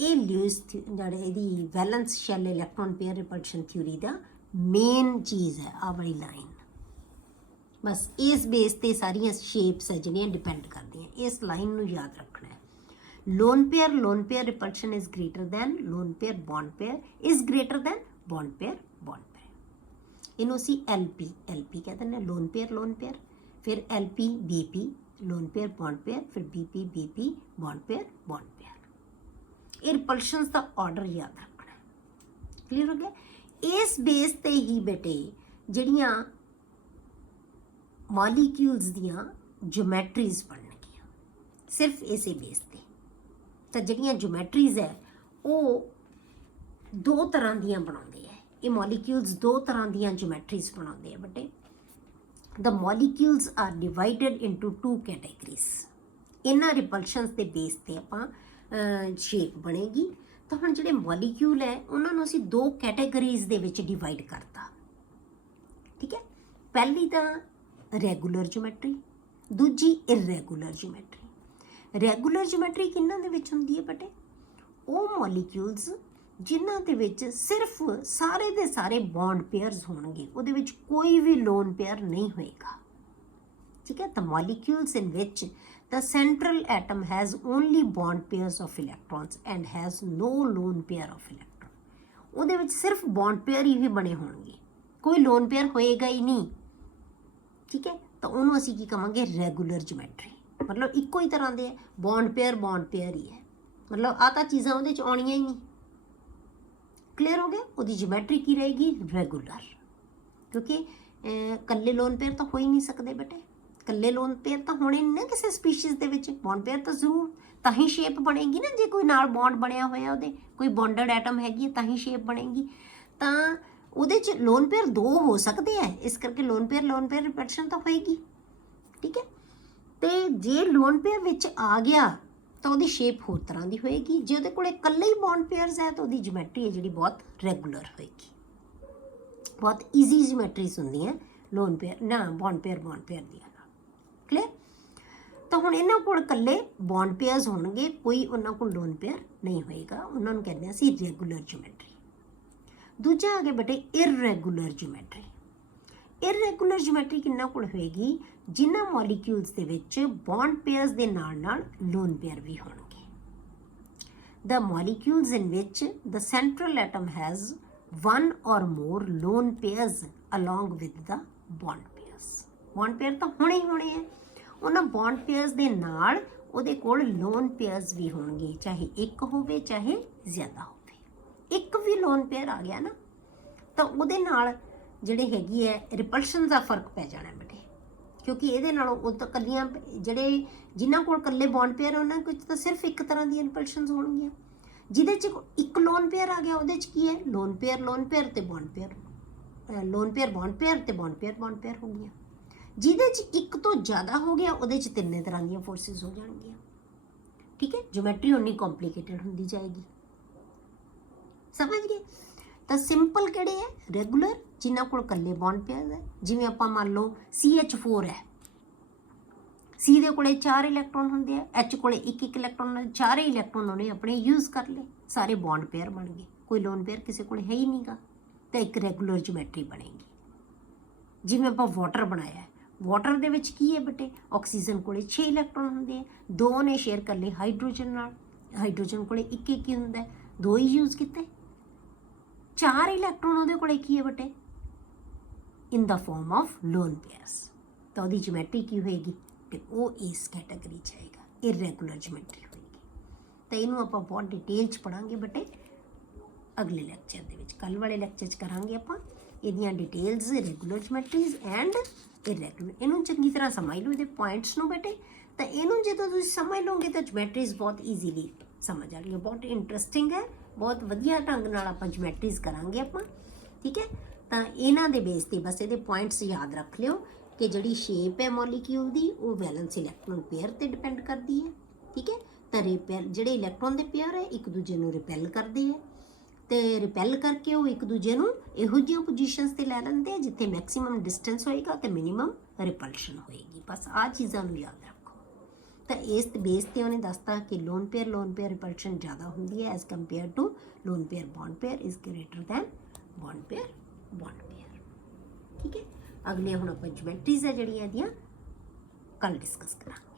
ਇਹ ਲਿਊਇਸ ਜਿਹੜੇ ਇਹਦੀ valence shell electron pair repulsion theory ਦਾ ਮੇਨ ਚੀਜ਼ ਹੈ, ਆਹ ਵਾਲੀ ਲਾਈਨ। ਬਸ ਇਸ ਬੇਸ ਤੇ ਸਾਰੀਆਂ ਸ਼ੇਪਸ ਹੈ ਜਿਹੜੀਆਂ ਡਿਪੈਂਡ ਕਰਦੀਆਂ, ਇਸ ਲਾਈਨ ਨੂੰ ਯਾਦ ਰੱਖਣਾ ਹੈ। Lone pair repulsion is greater than lone pair bond pair is greater than bond pair. ਇਹਨੂੰ ਅਸੀਂ ਐਲਪੀ ਕਹਿ ਦਿੰਦੇ ਹਾਂ, ਲੋਨ ਪੇਅਰ, ਫਿਰ LP BP lone pair bond pair, ਫਿਰ ਬੀਪੀ ਬੌਂਡ ਪੇਅਰ। ਇਹ ਰਿਪਲਸ਼ਨਸ ਦਾ ਆਰਡਰ ਯਾਦ ਰੱਖਣਾ। ਕਲੀਅਰ ਹੋ ਗਿਆ। ਇਸ ਬੇਸ ਤੇ ਹੀ ਬੇਟੇ ਜਿਹੜੀਆਂ ਮੋਲੀਕਿਊਲਸ ਦੀਆਂ ਜਿਓਮੈਟਰੀਜ਼ ਬਣਨਗੀਆਂ, ਸਿਰਫ ਇਸੇ ਬੇਸ ਤੇ। ਤਾਂ ਜਿਹੜੀਆਂ ਜਿਓਮੈਟਰੀਜ਼ ਹੈ ਉਹ ਦੋ ਤਰ੍ਹਾਂ ਦੀਆਂ ਬਣਾਉਂਦੇ ਹੈ, ਇਹ ਮੋਲੀਕਿਊਲਸ ਦੋ ਤਰ੍ਹਾਂ ਦੀਆਂ ਜਿਓਮੈਟਰੀਜ਼ ਬਣਾਉਂਦੇ ਆ ਬੇਟੇ। The molecules are divided into two categories. ਇਹਨਾਂ ਰਿਪਲਸ਼ਨਸ ਦੇ ਬੇਸ ਤੇ ਆਪਾਂ ਸ਼ੇਪ ਬਣੇਗੀ। ਤਾਂ ਹੁਣ ਜਿਹੜੇ ਮੋਲੀਕਿਊਲ ਹੈ ਉਹਨਾਂ ਨੂੰ ਅਸੀਂ ਦੋ ਕੈਟੇਗਰੀਜ਼ ਦੇ ਵਿੱਚ ਡਿਵਾਈਡ ਕਰਤਾ, ਠੀਕ ਹੈ। ਪਹਿਲੀ ਤਾਂ ਰੈਗੂਲਰ ਜਿਓਮੈਟਰੀ, ਦੂਜੀ ਇਰੈਗੂਲਰ ਜਿਓਮੈਟਰੀ। ਰੈਗੂਲਰ ਜਿਓਮੈਟਰੀ ਕਿਹਨਾਂ ਦੇ ਵਿੱਚ ਹੁੰਦੀ ਹੈ ਬੇਟੇ, ਉਹ ਮੋਲੀਕਿਊਲਸ ਜਿਨ੍ਹਾਂ ਦੇ ਵਿੱਚ ਸਿਰਫ ਸਾਰੇ ਦੇ ਸਾਰੇ ਬੌਂਡ ਪੇਅਰਸ ਹੋਣਗੇ, ਉਹਦੇ ਵਿੱਚ ਕੋਈ ਵੀ ਲੋਨ ਪੇਅਰ ਨਹੀਂ ਹੋਏਗਾ, ਠੀਕ ਹੈ। ਤਾਂ molecules in which the central atom has only bond pairs of electrons and has no lone pair of electron। ਉਹਦੇ ਵਿੱਚ ਸਿਰਫ ਬੌਂਡ ਪੇਅਰ ਹੀ ਬਣੇ ਹੋਣਗੇ, ਕੋਈ ਲੋਨ ਪੇਅਰ ਹੋਏਗਾ ਹੀ ਨਹੀਂ, ਠੀਕ ਹੈ। ਤਾਂ ਉਹਨੂੰ ਅਸੀਂ ਕੀ ਕਹਾਂਗੇ, ਰੈਗੂਲਰ ਜਿਓਮੈਟਰੀ। ਮਤਲਬ ਇੱਕੋ ਹੀ ਤਰ੍ਹਾਂ ਦੇ ਬੌਂਡ ਪੇਅਰ ਹੀ ਹੈ, ਮਤਲਬ ਆਹ ਤਾਂ ਚੀਜ਼ਾਂ ਉਹਦੇ 'ਚ ਆਉਣੀਆਂ ਹੀ ਨਹੀਂ। ਕਲੀਅਰ ਹੋ ਗਿਆ। ਉਹਦੀ ਜਿਓਮੈਟਰੀ ਕੀ ਰਹੇਗੀ, ਰੈਗੂਲਰ, ਕਿਉਂਕਿ ਇਕੱਲੇ ਲੋਨ ਪੇਅਰ ਤਾਂ ਹੋ ਹੀ ਨਹੀਂ ਸਕਦੇ ਬੇਟੇ, ਇਕੱਲੇ ਲੋਨ ਪੇਅਰ ਤਾਂ ਹੋਣੇ ਨਹੀਂ ਨਾ ਕਿਸੇ ਸਪੀਸ਼ੀਜ਼ ਦੇ ਵਿੱਚ, ਬੌਂਡ ਪੇਅਰ ਤਾਂ ਜ਼ਰੂਰ, ਤਾਂ ਹੀ ਸ਼ੇਪ ਬਣੇਗੀ ਨਾ। ਜੇ ਕੋਈ ਨਾਲ ਬੌਂਡ ਬਣਿਆ ਹੋਇਆ ਉਹਦੇ, ਕੋਈ ਬੌਂਡਡ ਐਟਮ ਹੈਗੀ ਹੈ ਤਾਂ ਹੀ ਸ਼ੇਪ ਬਣੇਗੀ। ਤਾਂ ਉਹਦੇ 'ਚ ਲੋਨ ਪੇਅਰ ਦੋ ਹੋ ਸਕਦੇ ਹੈ, ਇਸ ਕਰਕੇ ਲੋਨ ਪੇਅਰ ਰਿਪਲਸ਼ਨ ਤਾਂ ਹੋਏਗੀ, ਠੀਕ ਹੈ। ਤੇ ਜੇ ਲੋਨ ਪੇਅਰ ਵਿੱਚ ਆ ਗਿਆ ਤਾਂ ਉਹਦੀ ਸ਼ੇਪ ਹੋਰ ਤਰ੍ਹਾਂ ਦੀ ਹੋਏਗੀ। ਜੇ ਉਹਦੇ ਕੋਲ ਇਕੱਲੇ ਹੀ ਬੌਂਡ ਪੇਅਰਸ ਹੈ ਤਾਂ ਉਹਦੀ ਜਿਓਮੈਟਰੀ ਹੈ ਜਿਹੜੀ ਬਹੁਤ ਰੈਗੂਲਰ ਹੋਏਗੀ। ਬਹੁਤ ਈਜ਼ੀ ਜਿਓਮੈਟਰੀਜ਼ ਹੁੰਦੀਆਂ ਲੋਨ ਪੇਅਰ ਨਾ ਬੌਂਡ ਪੇਅਰ ਦੀਆਂ। ਕਲੀਅਰ। ਤਾਂ ਹੁਣ ਇਹਨਾਂ ਕੋਲ ਇਕੱਲੇ ਬੌਂਡ ਪੇਅਰਸ ਹੋਣਗੇ, ਕੋਈ ਉਹਨਾਂ ਕੋਲ ਲੋਨ ਪੇਅਰ ਨਹੀਂ ਹੋਏਗਾ, ਉਹਨਾਂ ਨੂੰ ਕਹਿੰਦੇ ਅਸੀਂ ਰੈਗੂਲਰ ਜਿਓਮੈਟਰੀ। ਦੂਜਾ ਆ ਗਿਆ ਬੇਟੇ ਇਰਰੈਗੂਲਰ ਜਿਓਮੈਟਰੀ। ਇਰਰੈਗੂਲਰ ਜਿਓਮੈਟਰੀ ਕਿੰਨਾ ਕੋਲ ਹੋਏਗੀ, ਜਿਨ੍ਹਾਂ ਮੋਲੀਕਿਊਲਸ ਦੇ ਵਿੱਚ ਬੌਂਡ ਪੇਅਰਸ ਦੇ ਨਾਲ ਲੋਨ ਪੇਅਰ ਵੀ ਹੋਣਗੇ। The molecules in which the central atom has one or more lone pairs along with the bond pairs। bond pair ਤਾਂ ਹੋਣੇ ਹੀ ਹੋਣੇ ਹੈ, ਉਹਨਾਂ ਬੌਂਡ ਪੇਅਰਸ ਦੇ ਨਾਲ ਉਹਦੇ ਕੋਲ ਲੋਨ ਪੇਅਰਸ ਵੀ ਹੋਣਗੇ, ਚਾਹੇ ਇੱਕ ਹੋਵੇ ਚਾਹੇ ਜ਼ਿਆਦਾ ਹੋਵੇ। ਇੱਕ ਵੀ ਲੋਨ ਪੇਅਰ ਆ ਗਿਆ ਨਾ ਤਾਂ ਉਹਦੇ ਨਾਲ ਜਿਹੜੇ ਹੈਗੀ ਹੈ ਰਿਪਲਸ਼ਨ ਦਾ ਫਰਕ ਪੈ ਜਾਣਾ ਬੇਟੇ, ਕਿਉਂਕਿ ਇਹਦੇ ਨਾਲੋਂ ਉਹ ਤਾਂ ਕੱਲੀਆਂ ਜਿਹੜੇ ਜਿਨ੍ਹਾਂ ਕੋਲ ਇਕੱਲੇ ਬੌਂਡ ਪੇਅਰ ਉਹਨਾਂ ਕੁਝ ਤਾਂ ਸਿਰਫ ਇੱਕ ਤਰ੍ਹਾਂ ਦੀਆਂ ਰਿਪਲਸ਼ਨਸ ਹੋਣਗੀਆਂ। ਜਿਹਦੇ 'ਚ ਇੱਕ ਲੋਨ ਪੇਅਰ ਆ ਗਿਆ ਉਹਦੇ 'ਚ ਕੀ ਹੈ, ਲੋਨ ਪੇਅਰ ਤੇ bond pair, lone pair bond pair ਤੇ ਬੌਂਡ ਪੇਅਰ ਹੋ ਗਈਆਂ। ਜਿਹਦੇ 'ਚ ਇੱਕ ਤੋਂ ਜ਼ਿਆਦਾ ਹੋ ਗਿਆ ਉਹਦੇ 'ਚ ਤਿੰਨੇ ਤਰ੍ਹਾਂ ਦੀਆਂ ਫੋਰਸਿਸ ਹੋ ਜਾਣਗੀਆਂ, ਠੀਕ ਹੈ। ਜਿਓਮੈਟਰੀ ਉਨੀ ਕੰਪਲਿਕੇਟਡ ਹੁੰਦੀ ਜਾਏਗੀ, ਸਮਝ ਗਏ। ਤਾਂ ਸਿੰਪਲ ਕਿਹੜੇ ਹੈ, ਰੈਗੂਲਰ, ਜਿਨ੍ਹਾਂ ਕੋਲ ਇਕੱਲੇ ਬੌਂਡ ਪੇਅਰ ਹੈ। ਜਿਵੇਂ ਆਪਾਂ ਮੰਨ ਲਓ CH4 ਹੈ, C ਦੇ ਕੋਲੇ 4 ਇਲੈਕਟ੍ਰੋਨ ਹੁੰਦੇ ਆ, H ਕੋਲੇ ਇੱਕ ਇਲੈਕਟ੍ਰੋਨ, ਚਾਰੇ ਇਲੈਕਟ੍ਰੋਨ ਉਹਨੇ ਆਪਣੇ ਯੂਜ਼ ਕਰ ਲਏ, ਸਾਰੇ ਬੌਂਡ ਪੇਅਰ ਬਣ ਗਏ, ਕੋਈ ਲੋਨ ਪੇਅਰ ਕਿਸੇ ਕੋਲ ਹੈ ਹੀ ਨਹੀਂਗਾ, ਤਾਂ ਇੱਕ ਰੈਗੂਲਰ ਜਿਓਮੈਟਰੀ ਬਣੇਗੀ। ਜਿਵੇਂ ਆਪਾਂ ਵਾਟਰ ਬਣਾਇਆ, ਵਾਟਰ ਦੇ ਵਿੱਚ ਕੀ ਹੈ ਬੇਟੇ, ਆਕਸੀਜਨ ਕੋਲੇ 6 ਇਲੈਕਟ੍ਰੋਨ ਹੁੰਦੇ ਆ, 2 ਨੇ ਸ਼ੇਅਰ ਕਰ ਲਏ ਹਾਈਡਰੋਜਨ ਨਾਲ, ਹਾਈਡਰੋਜਨ ਕੋਲੇ ਇੱਕ ਇੱਕ ਹੀ ਹੁੰਦਾ, 2 ਹੀ ਯੂਜ਼ ਕੀਤੇ। 4 ਇਲੈਕਟ੍ਰੋਨ ਉਹਦੇ ਕੋਲੇ ਕੀ ਹੈ ਬੇਟੇ, ਇਨ ਦਾ ਫਾਰਮ ਆਫ ਲੋਨ ਪੇਅਰਸ। ਤਾਂ ਉਹਦੀ ਜਿਓਮੈਟਰੀ ਕੀ ਹੋਏਗੀ ਤੇ ਉਹ ਇਸ ਕੈਟਾਗਰੀ 'ਚ ਆਏਗਾ, ਇਰੈਗੂਲਰ ਜਿਓਮੈਟਰੀ ਹੋਏਗੀ। ਤਾਂ ਇਹਨੂੰ ਆਪਾਂ ਬਹੁਤ ਡਿਟੇਲ 'ਚ ਪੜਾਂਗੇ ਬੇਟੇ ਅਗਲੇ ਲੈਕਚਰ ਦੇ ਵਿੱਚ। ਕੱਲ੍ਹ ਵਾਲੇ ਲੈਕਚਰ 'ਚ ਕਰਾਂਗੇ ਆਪਾਂ ਇਹਦੀਆਂ ਡਿਟੇਲਸ, ਰੈਗੂਲਰ ਜਿਓਮੈਟਰੀਜ਼ ਐਂਡ ਇਰੈਗੂਲਰ। ਇਹਨੂੰ ਚੰਗੀ ਤਰ੍ਹਾਂ ਸਮਝ ਲਓ, ਇਹਦੇ ਪੁਆਇੰਟਸ ਨੂੰ ਬੇਟੇ। ਤਾਂ ਇਹਨੂੰ ਜਦੋਂ ਤੁਸੀਂ ਸਮਝ ਲਓਗੇ ਤਾਂ ਜਿਓਮੈਟਰੀਜ਼ ਬਹੁਤ ਈਜ਼ੀਲੀ ਸਮਝ ਆ ਰਹੀਆਂ। ਬਹੁਤ ਇੰਟਰਸਟਿੰਗ ਹੈ, ਬਹੁਤ ਵਧੀਆ ਢੰਗ ਨਾਲ ਆਪਾਂ ਜਿਓਮੈਟਰੀਜ਼ ਕਰਾਂਗੇ ਆਪਾਂ, ਠੀਕ ਹੈ। ਤਾਂ ਇਹਨਾਂ ਦੇ ਬੇਸ 'ਤੇ ਬਸ ਇਹਦੇ ਪੁਆਇੰਟਸ ਯਾਦ ਰੱਖ ਲਿਓ ਕਿ ਜਿਹੜੀ ਸ਼ੇਪ ਹੈ ਮੋਲੀਕਿਊਲ ਦੀ ਉਹ ਵੈਲੈਂਸ ਇਲੈਕਟ੍ਰੋਨ ਪੇਅਰ 'ਤੇ ਡਿਪੈਂਡ ਕਰਦੀ ਹੈ, ਠੀਕ ਹੈ। ਤਾਂ ਜਿਹੜੇ ਇਲੈਕਟ੍ਰੋਨ ਦੇ ਪੇਅਰ ਹੈ ਇੱਕ ਦੂਜੇ ਨੂੰ ਰਿਪੈਲ ਕਰਦੇ ਹੈ, ਤੇ ਰਿਪੈਲ ਕਰਕੇ ਉਹ ਇੱਕ ਦੂਜੇ ਨੂੰ ਇਹੋ ਜਿਹੀਆਂ ਪੋਜੀਸ਼ਨਸ 'ਤੇ ਲੈ ਲੈਂਦੇ ਆ ਜਿੱਥੇ ਮੈਕਸਿਮਮ ਡਿਸਟੈਂਸ ਹੋਏਗਾ ਤੇ ਮਿਨੀਮਮ ਰਿਪਲਸ਼ਨ ਹੋਏਗੀ। ਬਸ ਆਹ ਚੀਜ਼ਾਂ ਨੂੰ ਯਾਦ ਰੱਖੋ। ਤਾਂ ਇਸ ਬੇਸ 'ਤੇ ਉਹਨੇ ਦੱਸਤਾ ਕਿ ਲੋਨ ਪੇਅਰ ਰਿਪਲਸ਼ਨ ਜ਼ਿਆਦਾ ਹੁੰਦੀ ਹੈ as compare to lone pair bond pair is greater than bond pair, ਠੀਕ ਹੈ। ਅਗਲੇ ਹੁਣ ਆਪਾਂ ਜਿਓਮੈਟਰੀਜ਼ ਹੈ ਜਿਹੜੀਆਂ ਇਹਦੀਆਂ ਕੱਲ੍ਹ ਡਿਸਕਸ ਕਰਾਂਗੇ।